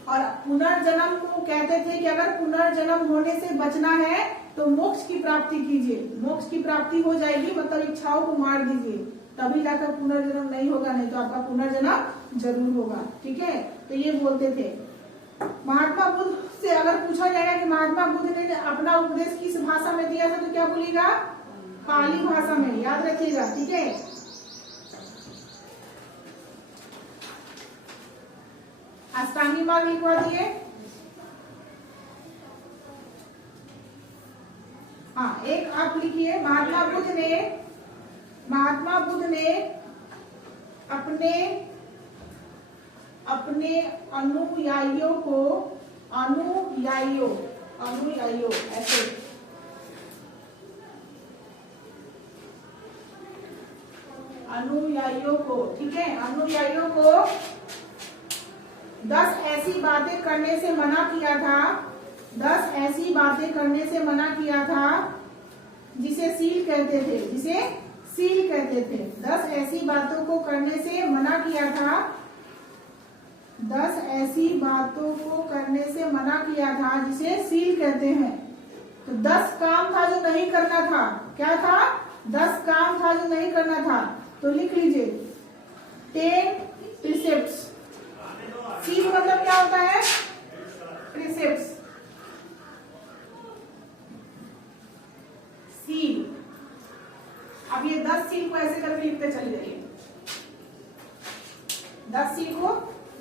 और पुनर्जन्म को कहते थे कि अगर पुनर्जन्म होने से बचना है तो मोक्ष की प्राप्ति कीजिए। मोक्ष की प्राप्ति हो जाएगी, मतलब इच्छाओं को मार दीजिए, तभी जाकर पुनर्जन्म नहीं होगा, नहीं तो आपका पुनर्जन्म जरूर होगा, ठीक है। तो ये बोलते थे। महात्मा बुद्ध से अगर पूछा जाएगा कि महात्मा बुद्ध ने अपना उपदेश किस भाषा में दिया था, तो क्या बोलेगा, पाली भाषा में, याद रखिएगा, ठीक है। अष्टांगी मार्ग लिखवा दिए। हाँ, एक आप लिखिए, महात्मा बुद्ध ने अपने अनुयायियों ऐसे अनुयायियों को, ठीक है, अनुयायियों को 10 ऐसी बातें करने से मना किया था, 10 ऐसी बातें करने से मना किया था जिसे सील कहते थे, जिसे सील कहते थे। 10 ऐसी बातों को करने से मना किया था, 10 ऐसी बातों को करने से मना किया था जिसे सील कहते हैं। तो 10 काम था जो नहीं करना था, क्या था, 10 काम था जो नहीं करना था। तो लिख लीजिए 10 प्रिसेप्ट्स। सील मतलब क्या होता है, प्रिसेप्ट्स, सील। अब ये 10 सील को ऐसे करके लिखते चले जाइए, 10 सील को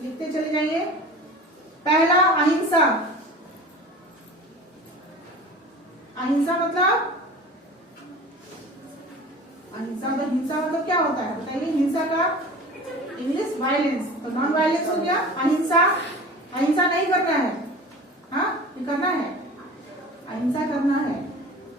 लिखते चले जाइए। पहला अहिंसा। अहिंसा मतलब, अहिंसा मतलब, हिंसा मतलब क्या होता है बताइए। हिंसा का इंग्लिश वायलेंस, तो नॉन वायलेंस हो गया अहिंसा। अहिंसा नहीं करना है, हाँ, ये करना है, अहिंसा करना है।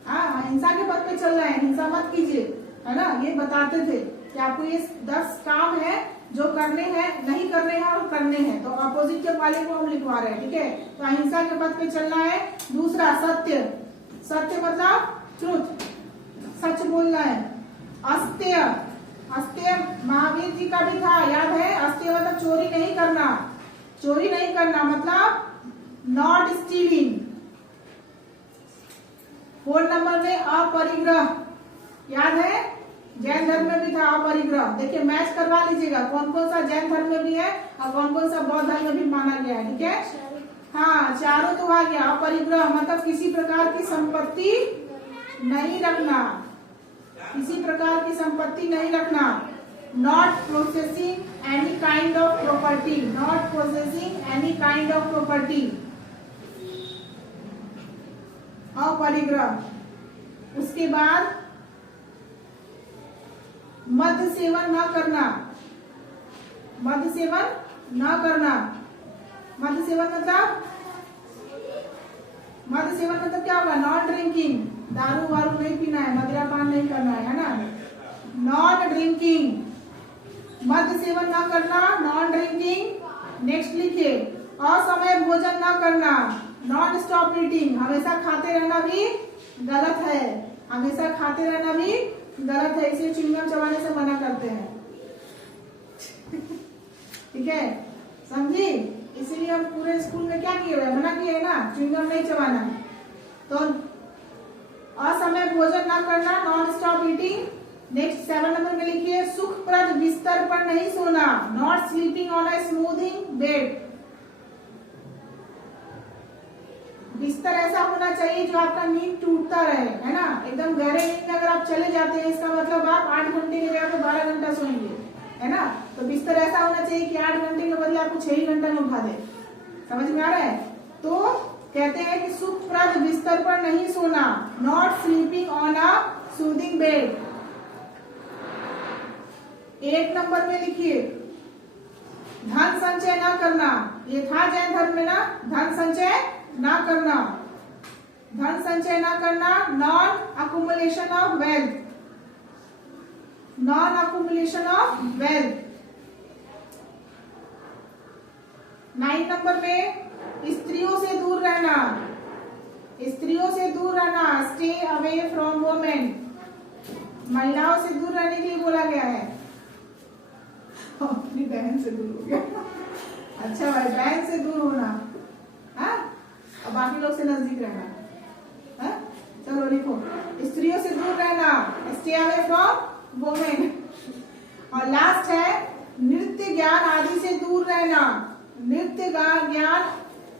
हाँ, अहिंसा के पथ पे चल रहे हैं, हिंसा मत कीजिए, है ना। ये बताते थे कि आपको ये 10 काम है जो करने हैं, नहीं करने हैं और करने हैं, तो अपोजिट के वाले को हम लिखवा रहे हैं, ठीक है। तो अहिंसा के पथ पे चलना है। दूसरा सत्य, सत्य मतलब ट्रुथ, सच बोलना है। अस्तेय, अस्तेय महावीर जी का भी था, याद है। अस्तेय मतलब चोरी नहीं करना, चोरी नहीं करना मतलब नॉट स्टीलिंग। 4 नंबर में अपरिग्रह, याद है, जैन धर्म में भी था अपरिग्रह। देखिए मैच करवा लीजिएगा कौन कौन सा जैन धर्म में भी है और कौन कौन सा बौद्ध धर्म में भी माना गया है, ठीक है। हाँ, चारों तो आ गया। अपरिग्रह मतलब किसी प्रकार की संपत्ति नहीं रखना, किसी प्रकार की संपत्ति नहीं रखना। Not processing any kind of property, not processing any kind of property, अपरिग्रह। उसके बाद मद्य सेवन न करना, मद्य सेवन न करना। मद्य सेवन मतलब, मद्य सेवन मतलब क्या होगा, नॉट ड्रिंकिंग, दारू वारू नहीं पीना है, मदिरा पान नहीं करना है ना। नॉट ड्रिंकिंग, मद्य सेवन न करना, नॉन ड्रिंकिंग। नेक्स्ट लिखिए, असमय भोजन न करना, नॉन स्टॉप ईटिंग, हमेशा खाते रहना भी गलत है, हमेशा खाते रहना भी गलत है, इसे च्युइंगम चबाने से मना करते हैं, ठीक है, समझी। इसीलिए हम पूरे स्कूल में क्या किए हुए, मना किए है ना, च्युइंगम नहीं चबाना। तो असमय भोजन न करना, non stop eating. Next 7 number में लिखिए, सुखप्रद बिस्तर पर नहीं सोना, not sleeping on a smoothing bed. बिस्तर ऐसा होना चाहिए जो आपका नींद टूटता रहे, है ना। एकदम गहरे नींद में अगर आप चले जाते हैं, इसका मतलब आप 8 घंटे के जगह 12 घंटा सोएंगे, है ना। तो बिस्तर ऐसा होना चाहिए कि 8 घंटे के बदले आपको 6 ही घंटा में उठा दे। समझ में आ रहा है। तो कहते हैं कि सुखप्रद बिस्तर पर नहीं सोना, not sleeping on a soothing bed. 1 number में लिखिए, धन संचय न करना, ये था जैन धर्म में ना, धन संचय ना करना, धन संचय ना करना। Non accumulation of wealth, non accumulation of wealth. 9 number में, स्त्रियों से दूर रहना, स्त्रियों से दूर रहना, स्टे अवे फ्रॉम वुमेन, महिलाओं से दूर रहने के लिए बोला गया है। अपनी बहन से दूर हो गया, अच्छा भाई, बहन से दूर होना, हाँ, और बाकी लोग से नजदीक रहना, हाँ? चलो लिखो, स्त्रियों से दूर रहना, स्टे अवे फ्रॉम वुमेन। और लास्ट है, नृत्य ज्ञान आदि से दूर रहना, नृत्य ज्ञान,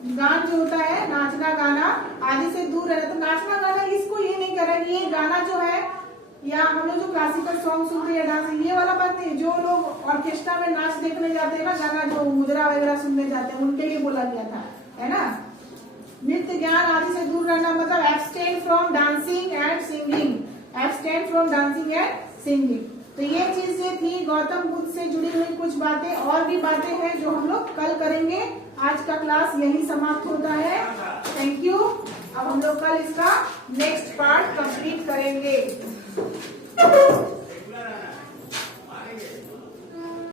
गान जो होता है, नाचना गाना आदि से दूर रहना। तो नाचना गाना, इसको ये नहीं कह रहा कि ये गाना जो है, या हम लोग जो क्लासिकल सॉन्ग सुनते हैं, डांस, ये वाला बात नहीं। जो लोग ऑर्केस्ट्रा में नाच देखने जाते हैं ना, गाना जो मुजरा वगैरह सुनने जाते हैं, उनके लिए बोला गया था, है ना। नृत्य ज्ञान आदि से दूर रहना मतलब abstain from dancing and singing, abstain from dancing and singing. तो ये चीजें थी गौतम बुद्ध से जुड़ी हुई कुछ बातें, और भी बातें हैं जो हम लोग कल करेंगे। आज का क्लास यही समाप्त होता है। Thank you. अब हम लोग कल इसका नेक्स्ट पार्ट कंप्लीट करेंगे।